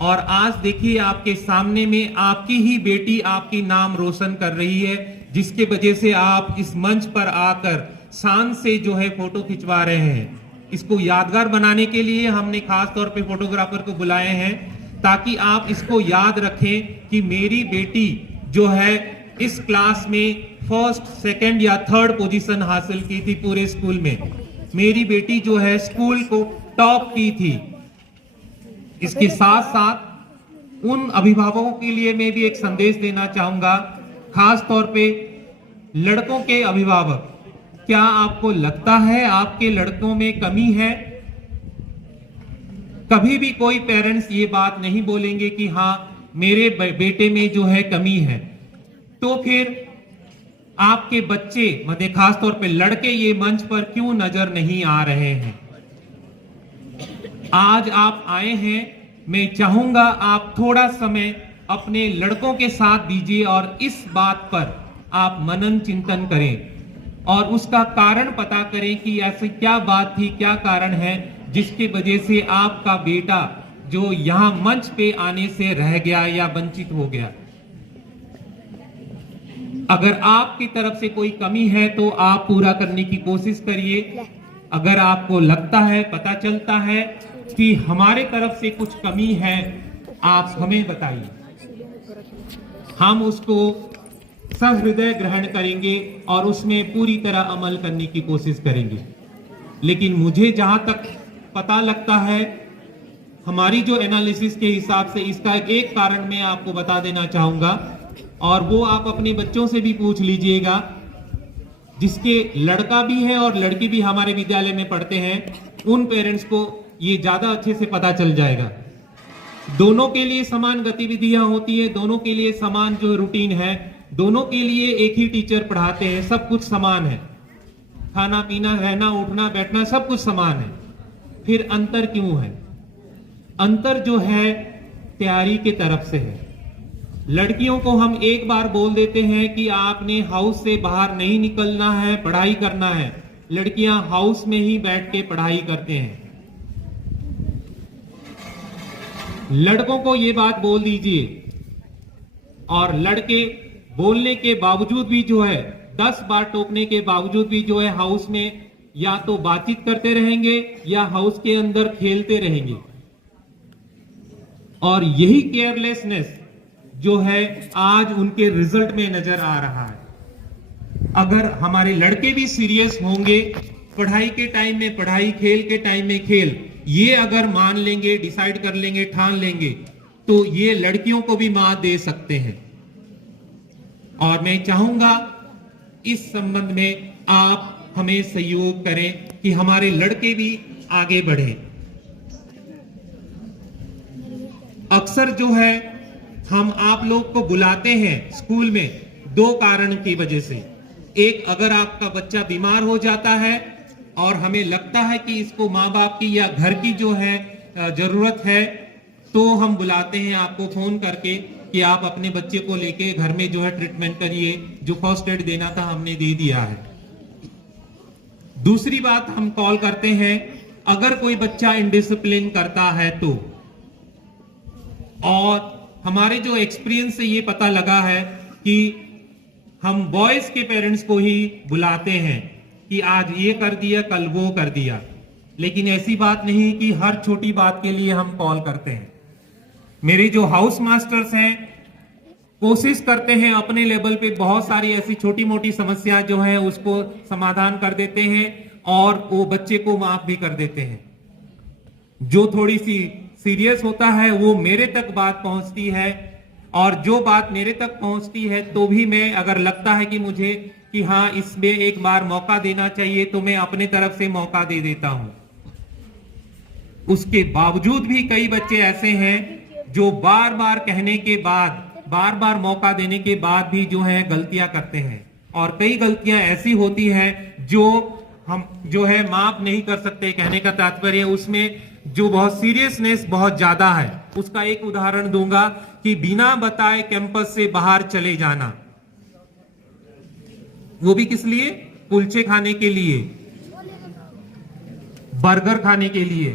और आज देखिए आपके सामने में आपकी ही बेटी आपकी नाम रोशन कर रही है, जिसके वजह से आप इस मंच पर आकर शान से जो है फोटो खिंचवा रहे हैं। इसको यादगार बनाने के लिए हमने खास तौर पे फोटोग्राफर को बुलाए हैं, ताकि आप इसको याद रखें कि मेरी बेटी जो है इस क्लास में 1st, 2nd या 3rd पोजीशन हासिल की थी पूरे स्कूल में। मेरी बेटी जो है स्कूल को टॉप की थी। इसके साथ साथ उन अभिभावकों के लिए मैं भी एक संदेश देना चाहूंगा, खास तौर पे लड़कों के अभिभावक। क्या आपको लगता है आपके लड़कों में कमी है? कभी भी कोई पेरेंट्स ये बात नहीं बोलेंगे कि हाँ मेरे बेटे में जो है कमी है। तो फिर आपके बच्चे मतलब खासतौर पे लड़के ये मंच पर क्यों नजर नहीं आ रहे हैं? आज आप आए हैं, मैं चाहूंगा आप थोड़ा समय अपने लड़कों के साथ दीजिए और इस बात पर आप मनन चिंतन करें और उसका कारण पता करें कि ऐसी क्या बात थी, क्या कारण है जिसके वजह से आपका बेटा जो यहां मंच पे आने से रह गया या वंचित हो गया। अगर आपकी तरफ से कोई कमी है तो आप पूरा करने की कोशिश करिए। अगर आपको लगता है, पता चलता है कि हमारे तरफ से कुछ कमी है, आप हमें बताइए, हम उसको सहृदय ग्रहण करेंगे और उसमें पूरी तरह अमल करने की कोशिश करेंगे। लेकिन मुझे जहां तक पता लगता है, हमारी जो एनालिसिस के हिसाब से इसका एक कारण मैं आपको बता देना चाहूंगा और वो आप अपने बच्चों से भी पूछ लीजिएगा, जिसके लड़का भी है और लड़की भी हमारे विद्यालय में पढ़ते हैं, उन पेरेंट्स को ये ज्यादा अच्छे से पता चल जाएगा। दोनों के लिए समान गतिविधियां होती है, दोनों के लिए समान जो रूटीन है, दोनों के लिए एक ही टीचर पढ़ाते हैं, सब कुछ समान है, खाना पीना, रहना, उठना, बैठना सब कुछ समान है। फिर अंतर क्यों है? अंतर जो है तैयारी के तरफ से है। लड़कियों को हम एक बार बोल देते हैं कि आपने हाउस से बाहर नहीं निकलना है, पढ़ाई करना है। लड़कियां हाउस में ही बैठ के पढ़ाई करते हैं। लड़कों को ये बात बोल दीजिए और लड़के बोलने के बावजूद भी जो है 10 बार टोकने के बावजूद भी जो है हाउस में या तो बातचीत करते रहेंगे या हाउस के अंदर खेलते रहेंगे। और यही केयरलेसनेस जो है आज उनके रिजल्ट में नजर आ रहा है। अगर हमारे लड़के भी सीरियस होंगे, पढ़ाई के टाइम में पढ़ाई, खेल के टाइम में खेल, ये अगर मान लेंगे, डिसाइड कर लेंगे, ठान लेंगे, तो ये लड़कियों को भी मात दे सकते हैं। और मैं चाहूंगा इस संबंध में आप हमें सहयोग करें कि हमारे लड़के भी आगे बढ़े। अक्सर जो है हम आप लोग को बुलाते हैं स्कूल में 2 कारण की वजह से। एक, अगर आपका बच्चा बीमार हो जाता है और हमें लगता है कि इसको माँ बाप की या घर की जो है जरूरत है, तो हम बुलाते हैं आपको फोन करके कि आप अपने बच्चे को लेके घर में जो है ट्रीटमेंट करिए, जो फर्स्ट एड देना था हमने दे दिया है। दूसरी बात, हम कॉल करते हैं अगर कोई बच्चा इनडिसिप्लिन करता है तो। और हमारे जो एक्सपीरियंस से ये पता लगा है कि हम बॉयज के पेरेंट्स को ही बुलाते हैं कि आज ये कर दिया, कल वो कर दिया। लेकिन ऐसी बात नहीं कि हर छोटी बात के लिए हम कॉल करते हैं। मेरे जो हाउस मास्टर्स हैं कोशिश करते हैं अपने लेवल पे बहुत सारी ऐसी छोटी मोटी समस्या जो है उसको समाधान कर देते हैं और वो बच्चे को माफ भी कर देते हैं। जो थोड़ी सी सीरियस होता है वो मेरे तक बात पहुंचती है, और जो बात मेरे तक पहुंचती है तो भी मैं अगर लगता है कि मुझे कि हाँ इसमें एक बार मौका देना चाहिए तो मैं अपने तरफ से मौका दे देता हूं। उसके बावजूद भी कई बच्चे ऐसे हैं जो बार बार कहने के बाद, बार बार मौका देने के बाद भी जो है गलतियां करते हैं। और कई गलतियां ऐसी होती हैं जो हम जो है माफ नहीं कर सकते। कहने का तात्पर्य उसमें जो बहुत सीरियसनेस बहुत ज्यादा है। उसका एक उदाहरण दूंगा कि बिना बताए कैंपस से बाहर चले जाना, वो भी किस लिए? कुलचे खाने के लिए, बर्गर खाने के लिए।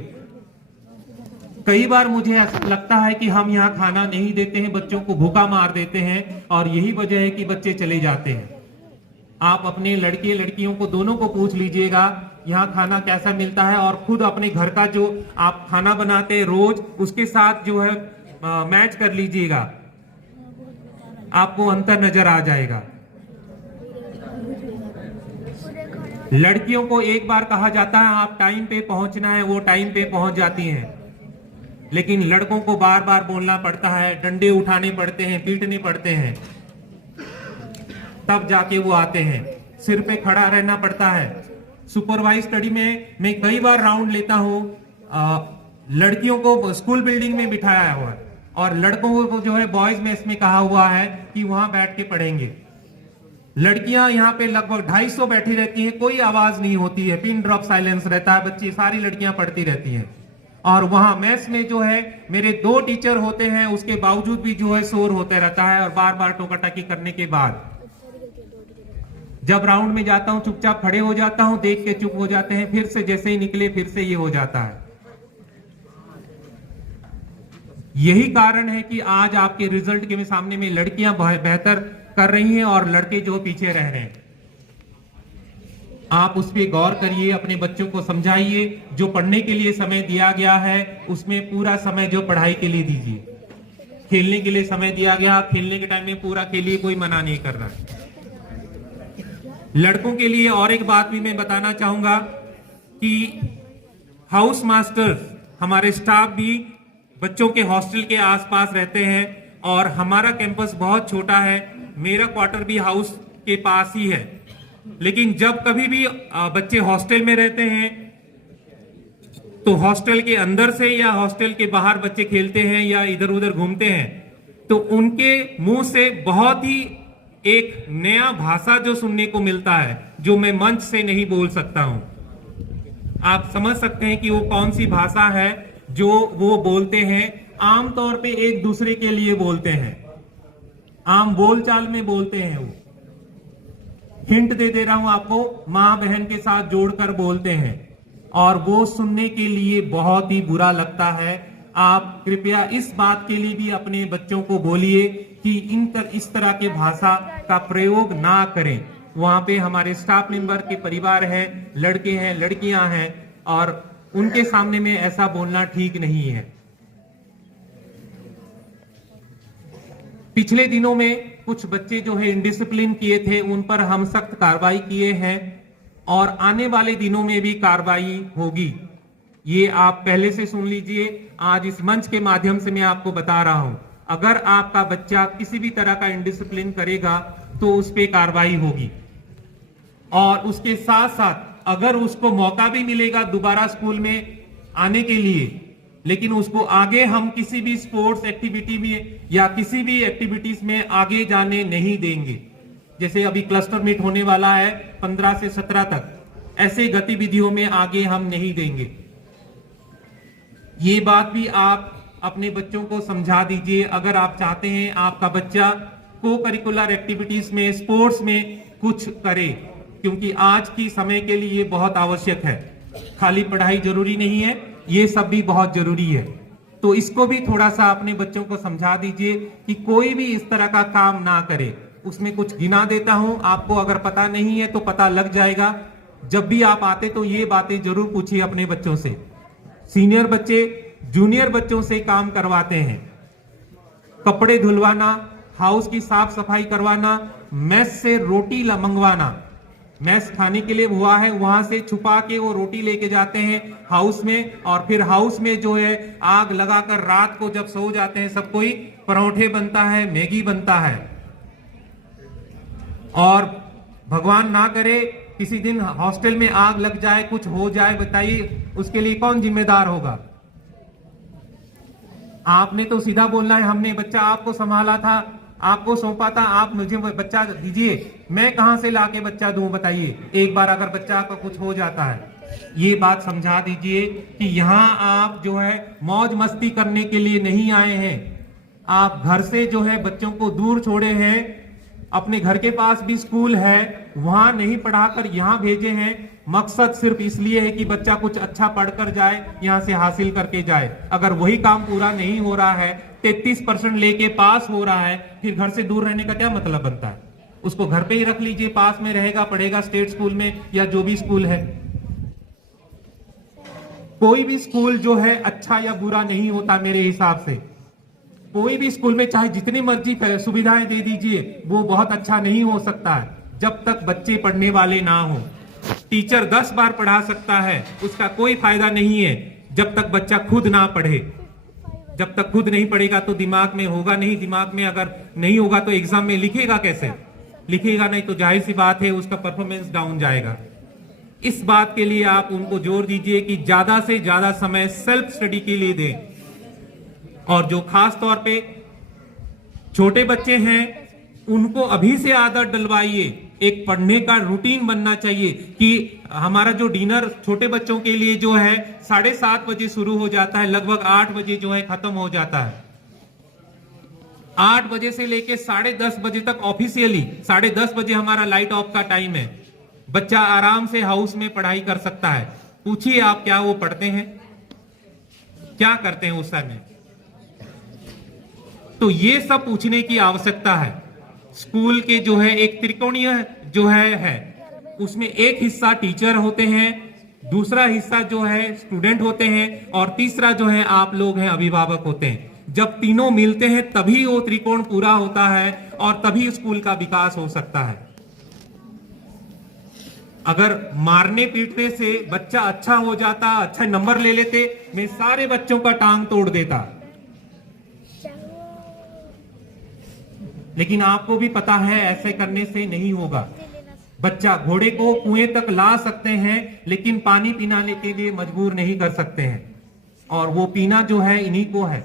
कई बार मुझे ऐसा लगता है कि हम यहाँ खाना नहीं देते हैं, बच्चों को भूखा मार देते हैं और यही वजह है कि बच्चे चले जाते हैं। आप अपने लड़के लड़कियों को दोनों को पूछ लीजिएगा यहाँ खाना कैसा मिलता है, और खुद अपने घर का जो आप खाना बनाते हैं रोज उसके साथ जो है मैच कर लीजिएगा, आपको अंतर नजर आ जाएगा। लड़कियों को एक बार कहा जाता है आप टाइम पे पहुंचना है, वो टाइम पे पहुंच जाती हैं। लेकिन लड़कों को बार बार बोलना पड़ता है, डंडे उठाने पड़ते हैं, पीटने पड़ते हैं, तब जाके वो आते हैं। सिर पे खड़ा रहना पड़ता है। सुपरवाइज स्टडी में मैं कई बार राउंड लेता हूं, लड़कियों को स्कूल बिल्डिंग में बिठाया हुआ है, और लड़कों को जो है बॉयज में इसमें कहा हुआ है कि वहां बैठ के पढ़ेंगे। लड़कियां यहाँ पे लगभग 250 बैठी रहती हैं, कोई आवाज नहीं होती है, पिन ड्रॉप साइलेंस रहता है, बच्ची सारी लड़कियां पढ़ती रहती हैं। और वहां मेस में जो है मेरे 2 टीचर होते हैं, उसके बावजूद भी जो है शोर होते रहता है। और बार बार टोकाटाकी करने के बाद जब राउंड में जाता हूं चुपचाप खड़े हो जाता हूं, देख के चुप हो जाते हैं, फिर से जैसे ही निकले फिर से ये हो जाता है। यही कारण है कि आज आपके रिजल्ट के सामने में लड़कियां बेहतर कर रही हैं और लड़के जो पीछे रह रहे हैं। आप उस पर गौर करिए, अपने बच्चों को समझाइए। जो पढ़ने के लिए समय दिया गया है उसमें पूरा समय जो पढ़ाई के लिए दीजिए। खेलने के लिए समय दिया गया, खेलने के टाइम में पूरा खेलिए, कोई मना नहीं कर रहा है। लड़कों के लिए और एक बात भी मैं बताना चाहूंगा कि हाउस मास्टर्स, हमारे स्टाफ भी बच्चों के हॉस्टल के आसपास रहते हैं और हमारा कैंपस बहुत छोटा है। मेरा क्वार्टर भी हाउस के पास ही है, लेकिन जब कभी भी बच्चे हॉस्टल में रहते हैं तो हॉस्टल के अंदर से या हॉस्टल के बाहर बच्चे खेलते हैं या इधर उधर घूमते हैं, तो उनके मुंह से बहुत ही एक नया भाषा जो सुनने को मिलता है, जो मैं मंच से नहीं बोल सकता हूं। आप समझ सकते हैं कि वो कौन सी भाषा है जो वो बोलते हैं। आमतौर पे एक दूसरे के लिए बोलते हैं, आम बोलचाल में बोलते हैं। वो हिंट दे रहा हूं आपको, मां बहन के साथ जोड़कर बोलते हैं और वो सुनने के लिए बहुत ही बुरा लगता है। आप कृपया इस बात के लिए भी अपने बच्चों को बोलिए कि इस तरह के भाषा का प्रयोग ना करें। वहां पे हमारे स्टाफ मेंबर के परिवार है, लड़के हैं, लड़कियां हैं और उनके सामने में ऐसा बोलना ठीक नहीं है। पिछले दिनों में कुछ बच्चे जो है इनडिसिप्लिन किए थे, उन पर हम सख्त कार्रवाई किए हैं और आने वाले दिनों में भी कार्रवाई होगी। ये आप पहले से सुन लीजिए। आज इस मंच के माध्यम से मैं आपको बता रहा हूं, अगर आपका बच्चा किसी भी तरह का इनडिसिप्लिन करेगा तो उस पर कार्रवाई होगी। और उसके साथ साथ अगर उसको मौका भी मिलेगा दोबारा स्कूल में आने के लिए, लेकिन उसको आगे हम किसी भी स्पोर्ट्स एक्टिविटी में या किसी भी एक्टिविटीज में आगे जाने नहीं देंगे। जैसे अभी क्लस्टर मीट होने वाला है 15 से 17 तक, ऐसे गतिविधियों में आगे हम नहीं देंगे। ये बात भी आप अपने बच्चों को समझा दीजिए। अगर आप चाहते हैं आपका बच्चा को करिकुलर एक्टिविटीज में, स्पोर्ट्स में कुछ करे, क्योंकि आज की समय के लिए ये बहुत आवश्यक है। खाली पढ़ाई जरूरी नहीं है, ये सब भी बहुत जरूरी है। तो इसको भी थोड़ा सा अपने बच्चों को समझा दीजिए कि कोई भी इस तरह का काम ना करे। उसमें कुछ गिना देता हूं, आपको अगर पता नहीं है तो पता लग जाएगा। जब भी आप आते तो ये बातें जरूर पूछिए अपने बच्चों से। सीनियर बच्चे जूनियर बच्चों से काम करवाते हैं, कपड़े धुलवाना, हाउस की साफ सफाई करवाना, मेस से रोटी मंगवाना। मैस खाने के लिए हुआ है, वहां से छुपा के वो रोटी लेके जाते हैं हाउस में, और फिर हाउस में जो है आग लगाकर रात को जब सो जाते हैं सब कोई, परोठे बनता है, मैगी बनता है। और भगवान ना करे किसी दिन हॉस्टल में आग लग जाए, कुछ हो जाए, बताइए उसके लिए कौन जिम्मेदार होगा? आपने तो सीधा बोलना है, हमने बच्चा आपको संभाला था, आपको सौंपा था, आप मुझे बच्चा दीजिए। मैं कहां से लाके बच्चा दूं बताइए? एक बार अगर बच्चा का कुछ हो जाता है, ये बात समझा दीजिए कि यहाँ आप जो है मौज मस्ती करने के लिए नहीं आए हैं। आप घर से जो है बच्चों को दूर छोड़े हैं, अपने घर के पास भी स्कूल है, वहां नहीं पढ़ाकर यहाँ भेजे हैं। मकसद सिर्फ इसलिए है कि बच्चा कुछ अच्छा पढ़कर जाए, यहाँ से हासिल करके जाए। अगर वही काम पूरा नहीं हो रहा है, 33% लेके पास हो रहा है, फिर घर से दूर रहने का क्या मतलब बनता है? उसको घर पे ही रख लीजिए, पास में रहेगा, पढ़ेगा स्टेट स्कूल में या जो भी स्कूल है। कोई भी स्कूल जो है अच्छा या बुरा नहीं होता मेरे हिसाब से। कोई भी स्कूल में चाहे जितनी मर्जी सुविधाएं दे दीजिए, वो बहुत अच्छा नहीं हो सकता है जब तक बच्चे पढ़ने वाले ना हो। टीचर 10 बार पढ़ा सकता है, उसका कोई फायदा नहीं है जब तक बच्चा खुद ना पढ़े। जब तक खुद नहीं पढ़ेगा तो दिमाग में होगा नहीं, दिमाग में अगर नहीं होगा तो एग्जाम में लिखेगा कैसे? लिखेगा नहीं तो जाहिर सी बात है उसका परफॉर्मेंस डाउन जाएगा। इस बात के लिए आप उनको जोर दीजिए कि ज्यादा से ज्यादा समय सेल्फ स्टडी के लिए दें। और जो खास तौर पे छोटे बच्चे हैं उनको अभी से आदत डलवाइए। एक पढ़ने का रूटीन बनना चाहिए कि हमारा जो डिनर छोटे बच्चों के लिए जो है 7:30 बजे शुरू हो जाता है, लगभग 8 बजे जो है खत्म हो जाता है। 8 बजे से लेके 10:30 बजे तक ऑफिशियली 10:30 बजे हमारा लाइट ऑफ का टाइम है। बच्चा आराम से हाउस में पढ़ाई कर सकता है। पूछिए आप क्या वो पढ़ते हैं, क्या करते हैं उस समय। तो ये सब पूछने की आवश्यकता है। स्कूल के जो है एक त्रिकोणीय जो है उसमें एक हिस्सा टीचर होते हैं, दूसरा हिस्सा जो है स्टूडेंट होते हैं और तीसरा जो है आप लोग हैं, अभिभावक होते हैं। जब तीनों मिलते हैं तभी वो त्रिकोण पूरा होता है और तभी स्कूल का विकास हो सकता है। अगर मारने पीटने से बच्चा अच्छा हो जाता, अच्छा नंबर ले लेते, मैं सारे बच्चों का टांग तोड़ देता। लेकिन आपको भी पता है ऐसे करने से नहीं होगा। बच्चा घोड़े को कुएं तक ला सकते हैं लेकिन पानी पिलाने के लिए मजबूर नहीं कर सकते हैं, और वो पीना जो है इन्हीं को है,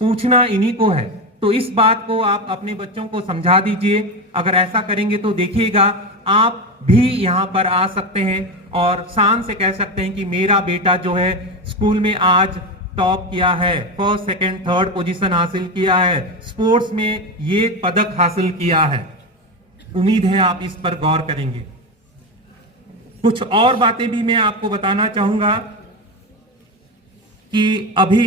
पूछना इन्हीं को है। तो इस बात को आप अपने बच्चों को समझा दीजिए। अगर ऐसा करेंगे तो देखिएगा आप भी यहाँ पर आ सकते हैं और शान से कह सकते हैं कि मेरा बेटा जो है स्कूल में आज टॉप किया है, 1st, 2nd, 3rd पोजीशन हासिल किया है, स्पोर्ट्स में ये पदक हासिल किया है। उम्मीद है आप इस पर गौर करेंगे। कुछ और बातें भी मैं आपको बताना चाहूंगा कि अभी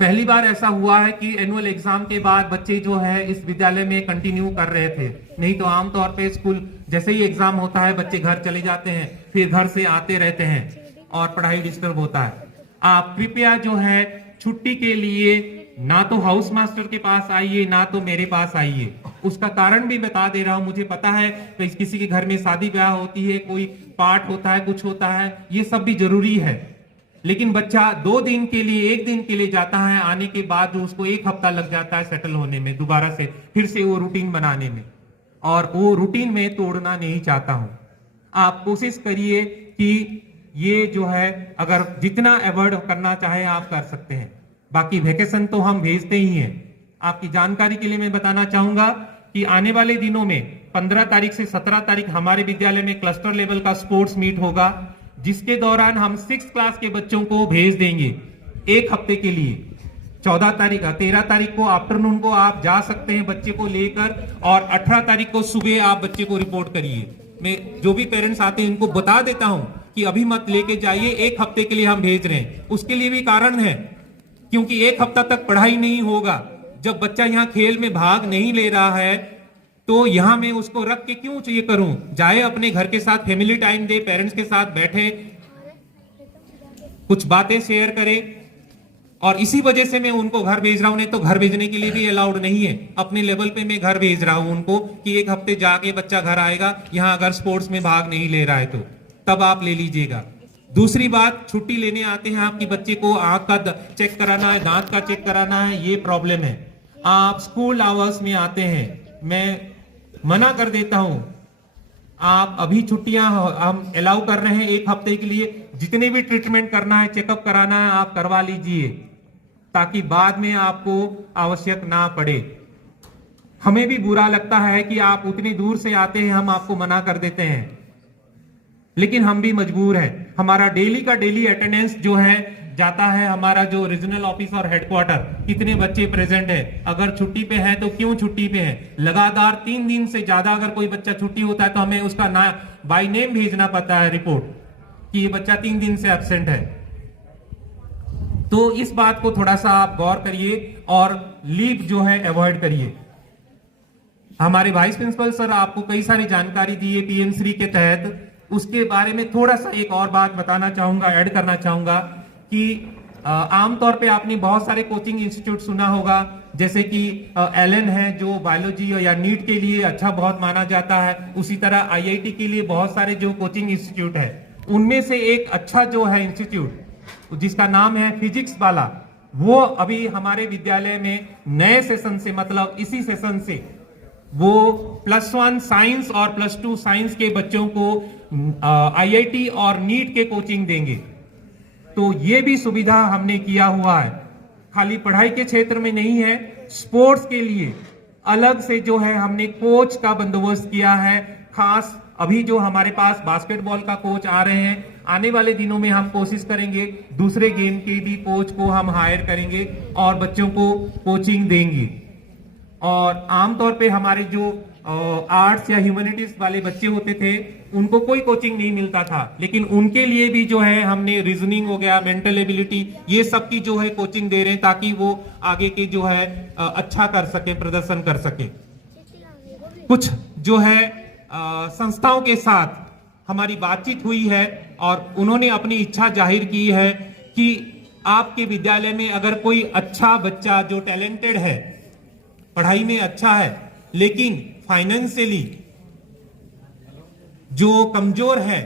पहली बार ऐसा हुआ है कि एनुअल एग्जाम के बाद बच्चे जो है इस विद्यालय में कंटिन्यू कर रहे थे। नहीं तो आमतौर पे स्कूल जैसे ही एग्जाम होता है बच्चे घर चले जाते हैं, फिर घर से आते रहते हैं और पढ़ाई डिस्टर्ब होता है। आप कृपया जो है छुट्टी के लिए ना तो हाउस मास्टर के पास आइए ना तो मेरे पास आइए। उसका कारण भी बता दे रहा हूं। मुझे पता है कि किसी के घर में शादी ब्याह होती है, कोई पाठ होता है, कुछ होता है, ये सब भी जरूरी है। लेकिन बच्चा 2 दिन के लिए 1 दिन के लिए जाता है, आने के बाद जो उसको 1 हफ्ता लग जाता है सेटल होने में, दोबारा से फिर से वो रूटीन बनाने में, और वो रूटीन में तोड़ना नहीं चाहता हूं। आप कोशिश करिए कि ये जो है अगर जितना अवॉइड करना चाहे आप कर सकते हैं। बाकी वेकेशन तो हम भेजते ही हैं। आपकी जानकारी के लिए मैं बताना चाहूंगा कि आने वाले दिनों में 15 तारीख से 17 तारीख हमारे विद्यालय में क्लस्टर लेवल का स्पोर्ट्स मीट होगा, जिसके दौरान हम 6th क्लास के बच्चों को भेज देंगे 1 हफ्ते के लिए। 13 तारीख को आफ्टरनून को आप जा सकते हैं बच्चे को लेकर, और 18 तारीख को सुबह आप बच्चे को रिपोर्ट करिए। मैं जो भी पेरेंट्स आते हैं इनको बता देता हूं कि अभी मत लेके जाइए, 1 हफ्ते के लिए हम भेज रहे हैं। उसके लिए भी कारण है, क्योंकि 1 हफ्ता तक पढ़ाई नहीं होगा। जब बच्चा यहाँ खेल में भाग नहीं ले रहा है तो यहाँ मैं उसको रख के क्यों ये करूं। जाए अपने घर के साथ फैमिली टाइम दे, पेरेंट्स के साथ बैठे, कुछ बातें शेयर करें। और इसी वजह से मैं उनको घर भेज रहा हूं। नहीं तो घर भेजने के लिए भी अलाउड नहीं है। अपने लेवल पे मैं घर भेज रहा हूं उनको कि 1 हफ्ते जाके बच्चा घर आएगा, यहाँ अगर स्पोर्ट्स में भाग नहीं ले रहा है तो तब आप ले लीजिएगा। दूसरी बात, छुट्टी लेने आते हैं आपकी बच्चे को आंख का चेक कराना है, दांत का चेक कराना है, ये प्रॉब्लम है। आप स्कूल आवर्स में आते हैं, मैं मना कर देता हूं। आप अभी छुट्टियां हम अलाउ कर रहे हैं 1 हफ्ते के लिए। जितने भी ट्रीटमेंट करना है, चेकअप कराना है, आप करवा लीजिए, ताकि बाद में आपको आवश्यक ना पड़े। हमें भी बुरा लगता है कि आप उतनी दूर से आते हैं, हम आपको मना कर देते हैं, लेकिन हम भी मजबूर हैं। हमारा डेली का डेली अटेंडेंस जो है जाता है, हमारा जो रीजनल ऑफिस और हेडक्वार्टर, कितने बच्चे प्रेजेंट है, अगर छुट्टी पे है तो क्यों छुट्टी पे है। लगातार 3 दिन से ज्यादा अगर कोई बच्चा छुट्टी होता है तो हमें उसका ना बाय नेम भेजना पड़ता है रिपोर्ट कि ये बच्चा 3 दिन से एब्सेंट है। तो इस बात को थोड़ा सा आप गौर करिए और लीव जो है अवॉइड करिए। हमारे वाइस प्रिंसिपल सर आपको कई सारी जानकारी दी है PM श्री के तहत। उसके बारे में थोड़ा सा एक और बात बताना चाहूंगा, ऐड करना चाहूंगा कि आमतौर पे आपने बहुत सारे कोचिंग इंस्टीट्यूट सुना होगा, जैसे कि एलन है जो बायोलॉजी या नीट के लिए अच्छा बहुत माना जाता है। उसी तरह IIT के लिए बहुत सारे जो कोचिंग इंस्टीट्यूट है, उनमें से एक अच्छा जो है इंस्टीट्यूट जिसका नाम है फिजिक्स वाला, वो अभी हमारे विद्यालय में नए सेशन से, मतलब इसी सेशन से वो +1 साइंस और +2 साइंस के बच्चों को IIT और नीट के कोचिंग देंगे। तो ये भी सुविधा हमने किया हुआ है। खाली पढ़ाई के क्षेत्र में नहीं है, स्पोर्ट्स के लिए अलग से जो है हमने कोच का बंदोबस्त किया है। खास अभी जो हमारे पास बास्केटबॉल का कोच आ रहे हैं, आने वाले दिनों में हम कोशिश करेंगे दूसरे गेम के भी कोच को हम हायर करेंगे और बच्चों को कोचिंग देंगे। और आमतौर पे हमारे जो आर्ट्स या ह्यूमैनिटीज वाले बच्चे होते थे उनको कोई कोचिंग नहीं मिलता था, लेकिन उनके लिए भी जो है हमने रीजनिंग हो गया, मेंटल एबिलिटी, ये सब की जो है कोचिंग दे रहे हैं ताकि वो आगे के जो है अच्छा कर सके, प्रदर्शन कर सके। कुछ जो है संस्थाओं के साथ हमारी बातचीत हुई है और उन्होंने अपनी इच्छा जाहिर की है कि आपके विद्यालय में अगर कोई अच्छा बच्चा जो टैलेंटेड है, पढ़ाई में अच्छा है, लेकिन फाइनेंशियली जो कमजोर है,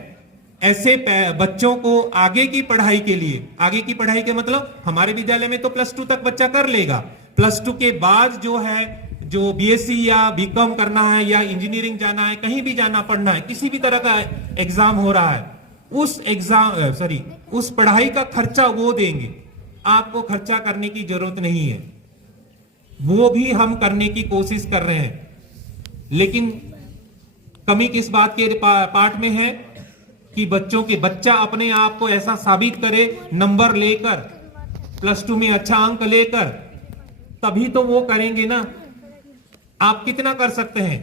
ऐसे बच्चों को आगे की पढ़ाई के लिए, आगे की पढ़ाई के मतलब हमारे विद्यालय में तो +2 तक बच्चा कर लेगा, +2 के बाद जो है जो बीएससी या बीकॉम करना है या इंजीनियरिंग जाना है, कहीं भी जाना पढ़ना है, किसी भी तरह का एग्जाम हो रहा है, उस पढ़ाई का खर्चा वो देंगे, आपको खर्चा करने की जरूरत नहीं है। वो भी हम करने की कोशिश कर रहे हैं, लेकिन कमी किस बात के पार्ट में है कि बच्चा अपने आप को ऐसा साबित करे, नंबर लेकर, +2 में अच्छा अंक लेकर, तभी तो वो करेंगे ना। आप कितना कर सकते हैं?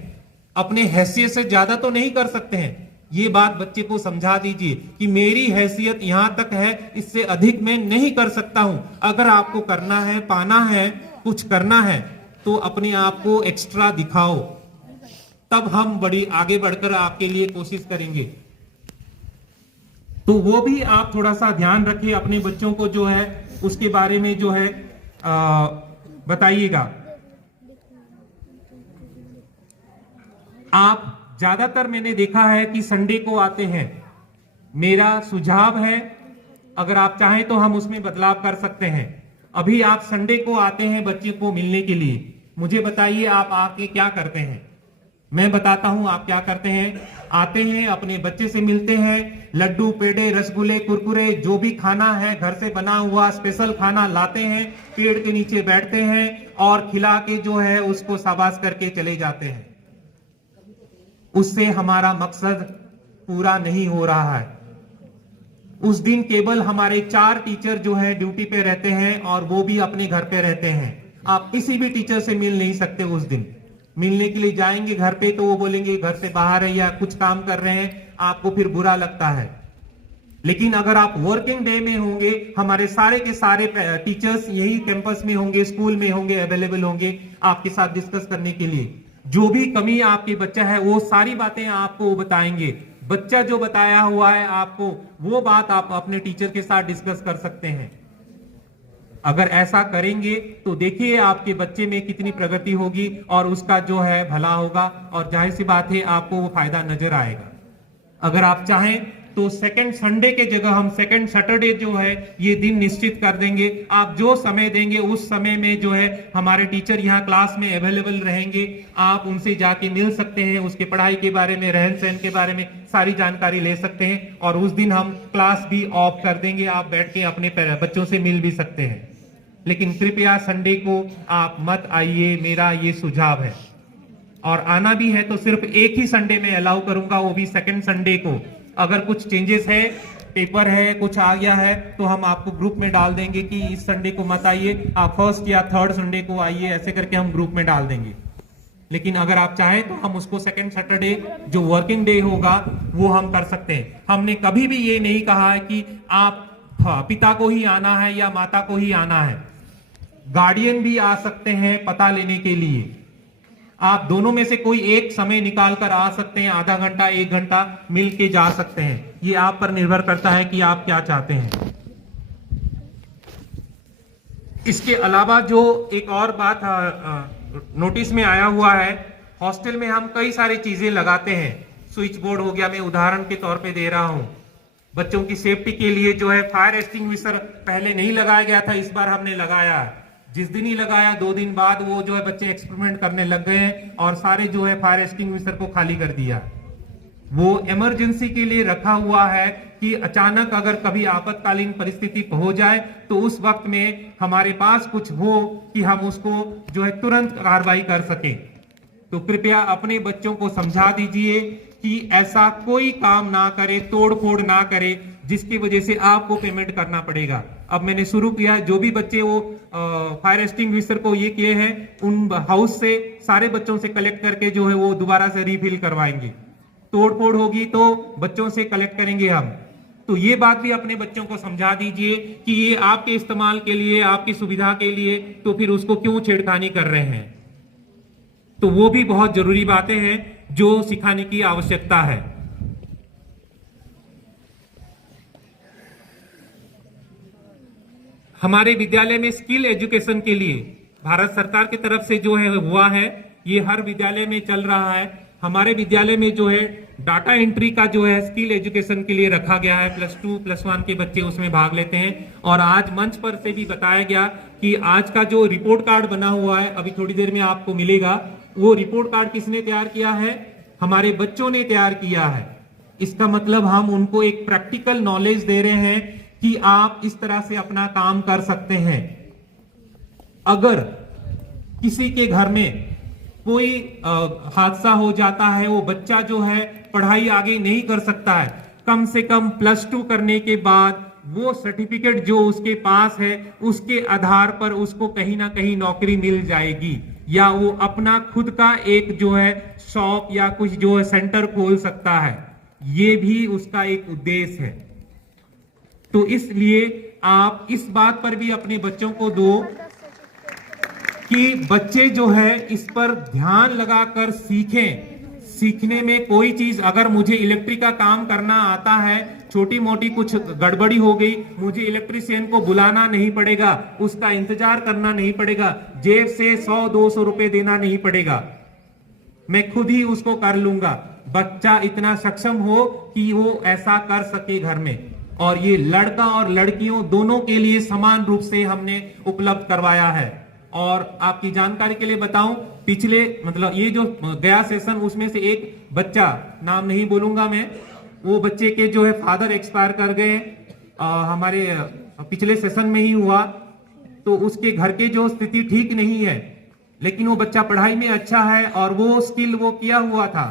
अपने हैसियत से ज्यादा तो नहीं कर सकते हैं। ये बात बच्चे को समझा दीजिए कि मेरी हैसियत यहां तक है, इससे अधिक मैं नहीं कर सकता हूं। अगर आपको करना है, पाना है, कुछ करना है, तो अपने आप को एक्स्ट्रा दिखाओ, तब हम बड़ी आगे बढ़कर आपके लिए कोशिश करेंगे। तो वो भी आप थोड़ा सा ध्यान रखिए, अपने बच्चों को जो है उसके बारे में जो है बताइएगा। आप ज्यादातर मैंने देखा है कि संडे को आते हैं। मेरा सुझाव है, अगर आप चाहें तो हम उसमें बदलाव कर सकते हैं। अभी आप संडे को आते हैं बच्चे को मिलने के लिए, मुझे बताइए आप आके क्या करते हैं। मैं बताता हूं आप क्या करते हैं। आते हैं, अपने बच्चे से मिलते हैं, लड्डू, पेड़े, रसगुल्ले, कुरकुरे, जो भी खाना है घर से बना हुआ स्पेशल खाना लाते हैं, पेड़ के नीचे बैठते हैं और खिला के जो है उसको शाबाश करके चले जाते हैं। उससे हमारा मकसद पूरा नहीं हो रहा है। उस दिन केवल हमारे 4 टीचर जो है ड्यूटी पे रहते हैं और वो भी अपने घर पे रहते हैं। आप किसी भी टीचर से मिल नहीं सकते। उस दिन मिलने के लिए जाएंगे घर पे तो वो बोलेंगे घर से बाहर है या कुछ काम कर रहे हैं, आपको फिर बुरा लगता है। लेकिन अगर आप वर्किंग डे में होंगे, हमारे सारे के सारे टीचर्स यही कैंपस में होंगे, स्कूल में होंगे, अवेलेबल होंगे आपके साथ डिस्कस करने के लिए। जो भी कमी आपके बच्चा है वो सारी बातें आपको बताएंगे। बच्चा जो बताया हुआ है आपको, वो बात आप अपने टीचर के साथ डिस्कस कर सकते हैं। अगर ऐसा करेंगे तो देखिए आपके बच्चे में कितनी प्रगति होगी और उसका जो है भला होगा, और जाहिर सी बात है आपको वो फायदा नजर आएगा। अगर आप चाहें तो सेकंड संडे के जगह हम सेकंड सैटरडे जो है ये दिन निश्चित कर देंगे। आप जो समय देंगे उस समय में जो है हमारे टीचर यहाँ क्लास में अवेलेबल रहेंगे। आप उनसे जाके मिल सकते हैं, उसके पढ़ाई के बारे में, रहन सहन के बारे में सारी जानकारी ले सकते हैं। और उस दिन हम क्लास भी ऑफ कर देंगे, आप बैठ के अपने बच्चों से मिल भी सकते हैं। लेकिन कृपया संडे को आप मत आइए, मेरा ये सुझाव है। और आना भी है तो सिर्फ एक ही संडे में अलाउ करूंगा, वो भी सेकंड संडे को। अगर कुछ चेंजेस है, पेपर है, कुछ आ गया है, तो हम आपको ग्रुप में डाल देंगे कि इस संडे को मत आइए, आप फर्स्ट या थर्ड संडे को आइए, ऐसे करके हम ग्रुप में डाल देंगे। लेकिन अगर आप चाहें तो हम उसको सेकंड सैटरडे जो वर्किंग डे होगा वो हम कर सकते हैं। हमने कभी भी ये नहीं कहा है कि आप पिता को ही आना है या माता को ही आना है। गार्डियन भी आ सकते हैं पता लेने के लिए। आप दोनों में से कोई एक समय निकाल कर आ सकते हैं, आधा घंटा 1 घंटा मिल के जा सकते हैं। ये आप पर निर्भर करता है कि आप क्या चाहते हैं। इसके अलावा जो एक और बात नोटिस में आया हुआ है, हॉस्टल में हम कई सारी चीजें लगाते हैं। स्विच बोर्ड हो गया, मैं उदाहरण के तौर पे दे रहा हूं। बच्चों की सेफ्टी के लिए जो है फायर एक्सटिंग्विशर पहले नहीं लगाया गया था, इस बार हमने लगाया है। जिस दिन ही लगाया 2 दिन बाद वो जो है बच्चे एक्सपेरिमेंट करने लग गए हैं और सारे जो है फायर एक्सटिंग्विशर को खाली कर दिया। वो इमरजेंसी के लिए रखा हुआ है कि अचानक अगर कभी आपातकालीन परिस्थिति हो जाए तो उस वक्त में हमारे पास कुछ हो कि हम उसको जो है तुरंत कार्रवाई कर सकें। तो कृपया अपने बच्चों को समझा दीजिए कि ऐसा कोई काम ना करे, तोड़ फोड़ ना करे जिसकी वजह से आपको पेमेंट करना पड़ेगा। अब मैंने शुरू किया, जो भी बच्चे वो फायर एक्सटिंग्विशर को ये किए हैं उन हाउस से सारे बच्चों से कलेक्ट करके जो है वो दोबारा से रिफिल करवाएंगे। तोड़ फोड़ होगी तो बच्चों से कलेक्ट करेंगे हम। तो ये बात भी अपने बच्चों को समझा दीजिए कि ये आपके इस्तेमाल के लिए, आपकी सुविधा के लिए, तो फिर उसको क्यों छेड़खानी कर रहे हैं। तो वो भी बहुत जरूरी बातें हैं जो सिखाने की आवश्यकता है। हमारे विद्यालय में स्किल एजुकेशन के लिए भारत सरकार की तरफ से जो है हुआ है, ये हर विद्यालय में चल रहा है। हमारे विद्यालय में जो है डाटा एंट्री का जो है स्किल एजुकेशन के लिए रखा गया है। +2 +1 के बच्चे उसमें भाग लेते हैं। और आज मंच पर से भी बताया गया कि आज का जो रिपोर्ट कार्ड बना हुआ है, अभी थोड़ी देर में आपको मिलेगा, वो रिपोर्ट कार्ड किसने तैयार किया है? हमारे बच्चों ने तैयार किया है। इसका मतलब हम उनको एक प्रैक्टिकल नॉलेज दे रहे हैं कि आप इस तरह से अपना काम कर सकते हैं। अगर किसी के घर में कोई हादसा हो जाता है, वो बच्चा जो है पढ़ाई आगे नहीं कर सकता है, कम से कम +2 करने के बाद वो सर्टिफिकेट जो उसके पास है उसके आधार पर उसको कहीं ना कहीं नौकरी मिल जाएगी, या वो अपना खुद का एक जो है शॉप या कुछ जो है सेंटर खोल सकता है। ये भी उसका एक उद्देश्य है। तो इसलिए आप इस बात पर भी अपने बच्चों को दो कि बच्चे जो है इस पर ध्यान लगाकर सीखें। सीखने में कोई चीज, अगर मुझे इलेक्ट्रिक का काम करना आता है, छोटी मोटी कुछ गड़बड़ी हो गई, मुझे इलेक्ट्रीशियन को बुलाना नहीं पड़ेगा, उसका इंतजार करना नहीं पड़ेगा, जेब से 100-200 रुपए देना नहीं पड़ेगा, मैं खुद ही उसको कर लूंगा। बच्चा इतना सक्षम हो कि वो ऐसा कर सके घर में। और ये लड़का और लड़कियों दोनों के लिए समान रूप से हमने उपलब्ध करवाया है। और आपकी जानकारी के लिए बताऊं, पिछले मतलब ये जो गया सेशन, उसमें से एक बच्चा, नाम नहीं बोलूंगा मैं, वो बच्चे के जो है फादर एक्सपायर कर गए, हमारे पिछले सेशन में ही हुआ। तो उसके घर के जो स्थिति ठीक नहीं है, लेकिन वो बच्चा पढ़ाई में अच्छा है और वो स्किल वो किया हुआ था।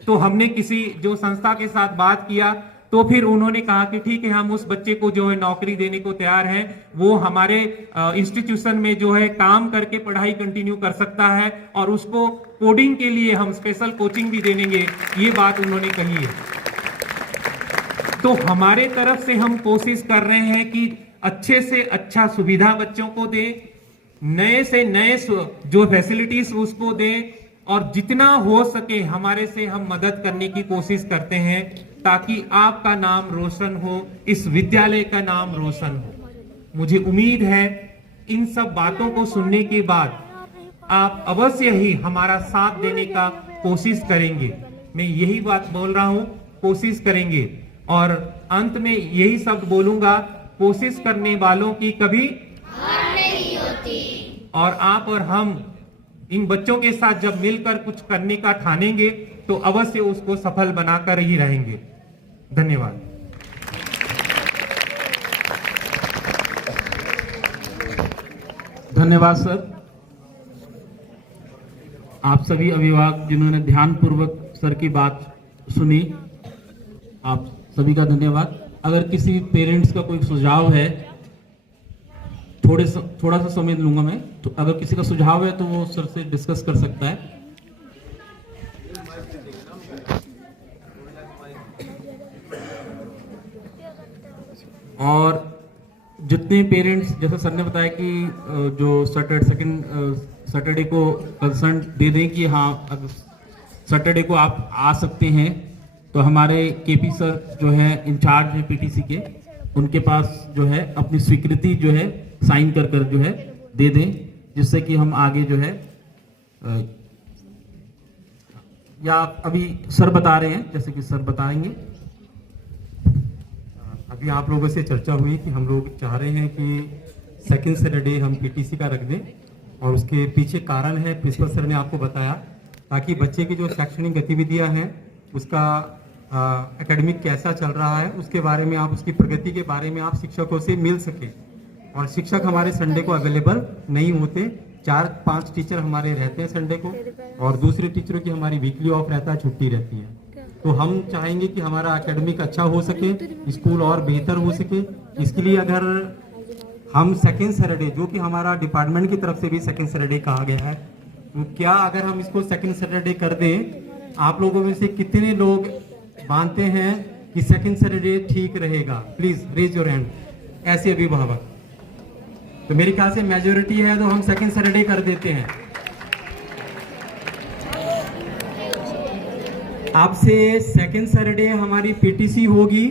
तो हमने किसी जो संस्था के साथ बात किया, तो फिर उन्होंने कहा कि ठीक है, हम उस बच्चे को जो है नौकरी देने को तैयार हैं। वो हमारे इंस्टीट्यूशन में जो है काम करके पढ़ाई कंटिन्यू कर सकता है और उसको कोडिंग के लिए हम स्पेशल कोचिंग भी देंगे, ये बात उन्होंने कही है। तो हमारे तरफ से हम कोशिश कर रहे हैं कि अच्छे से अच्छा सुविधा बच्चों को दें, नए से नए जो फैसिलिटीज उसको दें, और जितना हो सके हमारे से हम मदद करने की कोशिश करते हैं ताकि आपका नाम रोशन हो, इस विद्यालय का नाम रोशन हो। मुझे उम्मीद है इन सब बातों को सुनने के बाद आप अवश्य ही हमारा साथ देने का कोशिश करेंगे। मैं यही बात बोल रहा हूं, कोशिश करेंगे। और अंत में यही शब्द बोलूंगा, कोशिश करने वालों की कभी हार नहीं होती। और आप और हम इन बच्चों के साथ जब मिलकर कुछ करने का ठानेंगे तो अवश्य उसको सफल बनाकर ही रहेंगे। धन्यवाद। धन्यवाद सर। आप सभी अभिभावक जिन्होंने ध्यानपूर्वक सर की बात सुनी, आप सभी का धन्यवाद। अगर किसी पेरेंट्स का कोई सुझाव है, थोड़ा सा समय लूंगा मैं, तो अगर किसी का सुझाव है तो वो सर से डिस्कस कर सकता है। और जितने पेरेंट्स, जैसे सर ने बताया कि जो सैटरडे को कंसर्न दे दें कि हाँ सैटरडे को आप आ सकते हैं, तो हमारे केपी सर जो है इंचार्ज है पीटीसी के, उनके पास जो है अपनी स्वीकृति जो है साइन कर जो है दे दें, जिससे कि हम आगे जो है, या अभी सर बता रहे हैं, जैसे कि सर बताएंगे। अभी आप लोगों से चर्चा हुई कि हम लोग चाह रहे हैं कि सेकेंड सैटरडे हम पीटीसी का रख दें, और उसके पीछे कारण है प्रिंसिपल सर ने आपको बताया, ताकि बच्चे की जो शैक्षणिक गतिविधियां हैं उसका एकेडमिक कैसा चल रहा है उसके बारे में, आप उसकी प्रगति के बारे में आप शिक्षकों से मिल सके। और शिक्षक हमारे संडे को अवेलेबल नहीं होते, 4-5 टीचर हमारे रहते हैं संडे को, और दूसरे टीचरों की हमारी वीकली ऑफ रहता है, छुट्टी रहती है। तो हम चाहेंगे कि हमारा एकेडमिक अच्छा हो सके, स्कूल और बेहतर हो सके। इसके लिए अगर हम सेकेंड सैटरडे, जो कि हमारा डिपार्टमेंट की तरफ से भी सेकेंड सैटरडे कहा गया है, तो क्या अगर हम इसको सेकेंड सैटरडे कर दें, आप लोगों में से कितने लोग मानते हैं कि सेकेंड सैटरडे ठीक रहेगा? प्लीज रेज योर हैंड, ऐसे अभिभावक। तो मेरे ख्याल से मेजोरिटी है, तो हम सेकेंड सैटरडे कर देते हैं। आपसे सेकेंड सैटरडे हमारी पीटीसी होगी।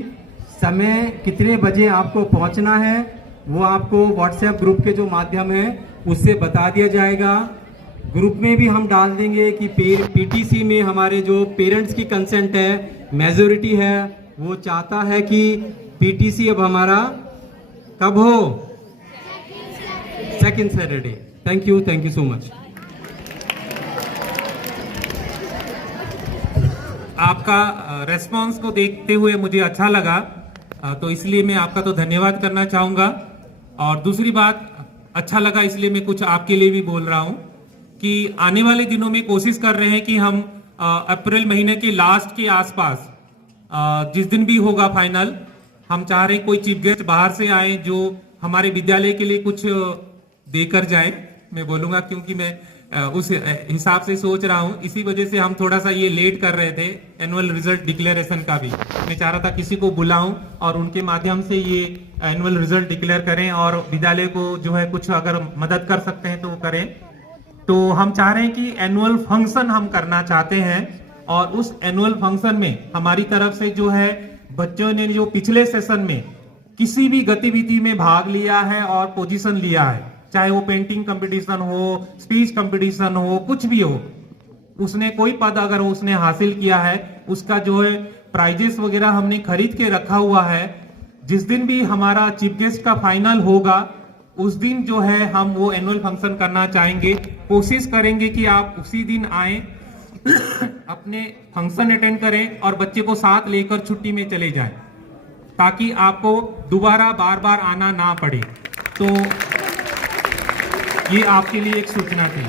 समय कितने बजे आपको पहुंचना है वो आपको व्हाट्सएप ग्रुप के जो माध्यम है उससे बता दिया जाएगा। ग्रुप में भी हम डाल देंगे कि पीटीसी में हमारे जो पेरेंट्स की कंसेंट है, मेजोरिटी है, वो चाहता है कि पीटीसी अब हमारा कब हो? Second Saturday. Thank you so much. आपका रेस्पॉन्स को देखते हुए मुझे अच्छा लगा, तो इसलिए मैं आपका तो धन्यवाद करना चाहूँगा। और दूसरी बात, अच्छा लगा इसलिए मैं कुछ आपके लिए भी बोल रहा हूँ कि आने वाले दिनों में कोशिश कर रहे हैं कि हम अप्रैल महीने के लास्ट के आसपास, जिस दिन भी होगा फाइनल, हम चाह रहे हैं कोई चीफ गेस्ट बाहर से आए जो हमारे विद्यालय के लिए कुछ देकर जाए। मैं बोलूँगा क्योंकि मैं उस हिसाब से सोच रहा हूं, इसी वजह से हम थोड़ा सा ये लेट कर रहे थे एनुअल रिजल्ट डिक्लेरेशन का भी। मैं चाह रहा था किसी को बुलाऊं और उनके माध्यम से ये एनुअल रिजल्ट डिक्लेयर करें, और विद्यालय को जो है कुछ अगर मदद कर सकते हैं तो वो करें। तो हम चाह रहे हैं कि एनुअल फंक्शन हम करना चाहते हैं, और उस एनुअल फंक्शन में हमारी तरफ से जो है बच्चों ने जो पिछले सेशन में किसी भी गतिविधि में भाग लिया है और पोजीशन लिया है, चाहे वो पेंटिंग कंपटीशन हो, स्पीच कंपटीशन हो, कुछ भी हो, उसने कोई पद अगर उसने हासिल किया है, उसका जो है प्राइजेस वगैरह हमने खरीद के रखा हुआ है। जिस दिन भी हमारा चीफ गेस्ट का फाइनल होगा उस दिन जो है हम वो एनुअल फंक्शन करना चाहेंगे। कोशिश करेंगे कि आप उसी दिन आए, अपने फंक्शन अटेंड करें और बच्चे को साथ लेकर छुट्टी में चले जाएं, ताकि आपको दोबारा बार बार आना ना पड़े। तो ये आपके लिए एक सूचना थी।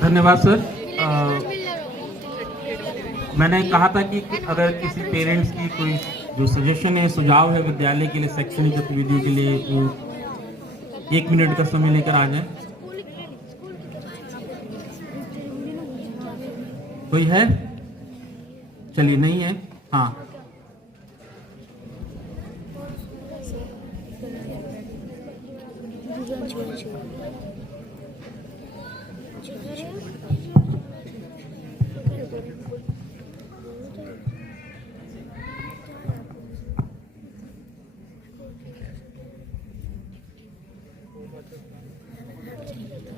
धन्यवाद सर। मैंने कहा था कि अगर किसी पेरेंट्स की कोई जो सजेशन है, सुझाव है विद्यालय के लिए शैक्षणिक गतिविधियों के लिए, वो 1 मिनट का समय लेकर आ जाए। कोई है? चलिए, नहीं है? हाँ,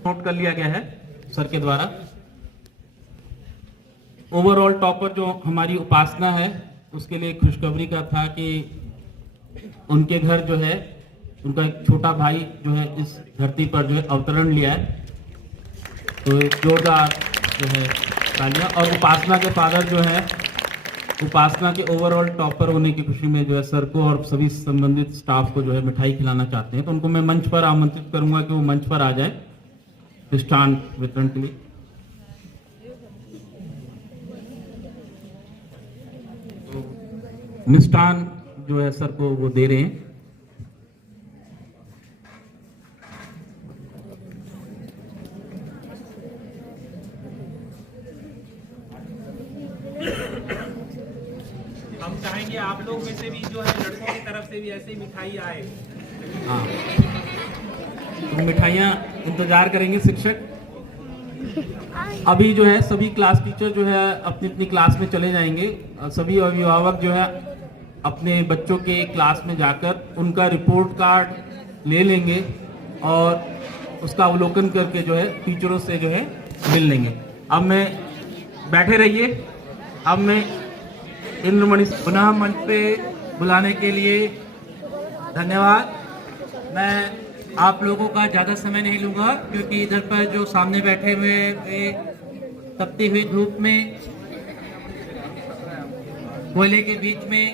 नोट कर लिया गया है सर के द्वारा। ओवरऑल टॉपर जो हमारी उपासना है, उसके लिए खुशखबरी का था कि उनके घर जो है उनका एक छोटा भाई जो है इस धरती पर जो है अवतरण लिया है। तो जोरदार जो है तालियां। और उपासना के फादर जो है, उपासना के ओवरऑल टॉपर होने की खुशी में जो है सर को और सभी संबंधित स्टाफ को जो है मिठाई खिलाना चाहते हैं। तो उनको मैं मंच पर आमंत्रित करूंगा कि वो मंच पर आ जाए मिष्ठान वितरण के लिए। मिष्ठान जो है सर को वो दे रहे हैं। हम चाहेंगे आप लोग में से भी जो है लड़कों की तरफ से भी ऐसे ही मिठाई आए। हाँ, तो मिठाइयाँ इंतजार करेंगे शिक्षक। अभी जो है सभी क्लास टीचर जो है अपनी अपनी क्लास में चले जाएंगे। सभी अभिभावक जो है अपने बच्चों के क्लास में जाकर उनका रिपोर्ट कार्ड ले लेंगे और उसका अवलोकन करके जो है टीचरों से जो है मिल लेंगे। अब मैं बैठे रहिए। अब मैं इंद्रमणि पुनः मंच पे बुलाने के लिए धन्यवाद। मैं आप लोगों का ज़्यादा समय नहीं लूँगा, क्योंकि इधर पर जो सामने बैठे हुए तपती हुई धूप में, कोयले के बीच में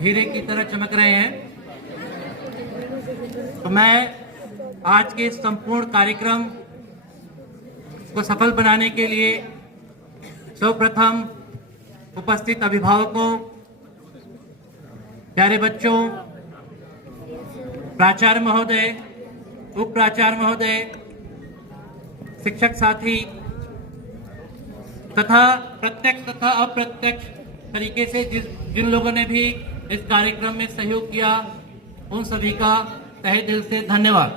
हीरे की तरह चमक रहे हैं। तो मैं आज के इस संपूर्ण कार्यक्रम को सफल बनाने के लिए सर्वप्रथम उपस्थित अभिभावकों, प्यारे बच्चों, प्राचार्य महोदय, उप प्राचार्य महोदय, शिक्षक साथी तथा प्रत्यक्ष तथा अप्रत्यक्ष तरीके से जिन लोगों ने भी इस कार्यक्रम में सहयोग किया, उन सभी का तहे दिल से धन्यवाद।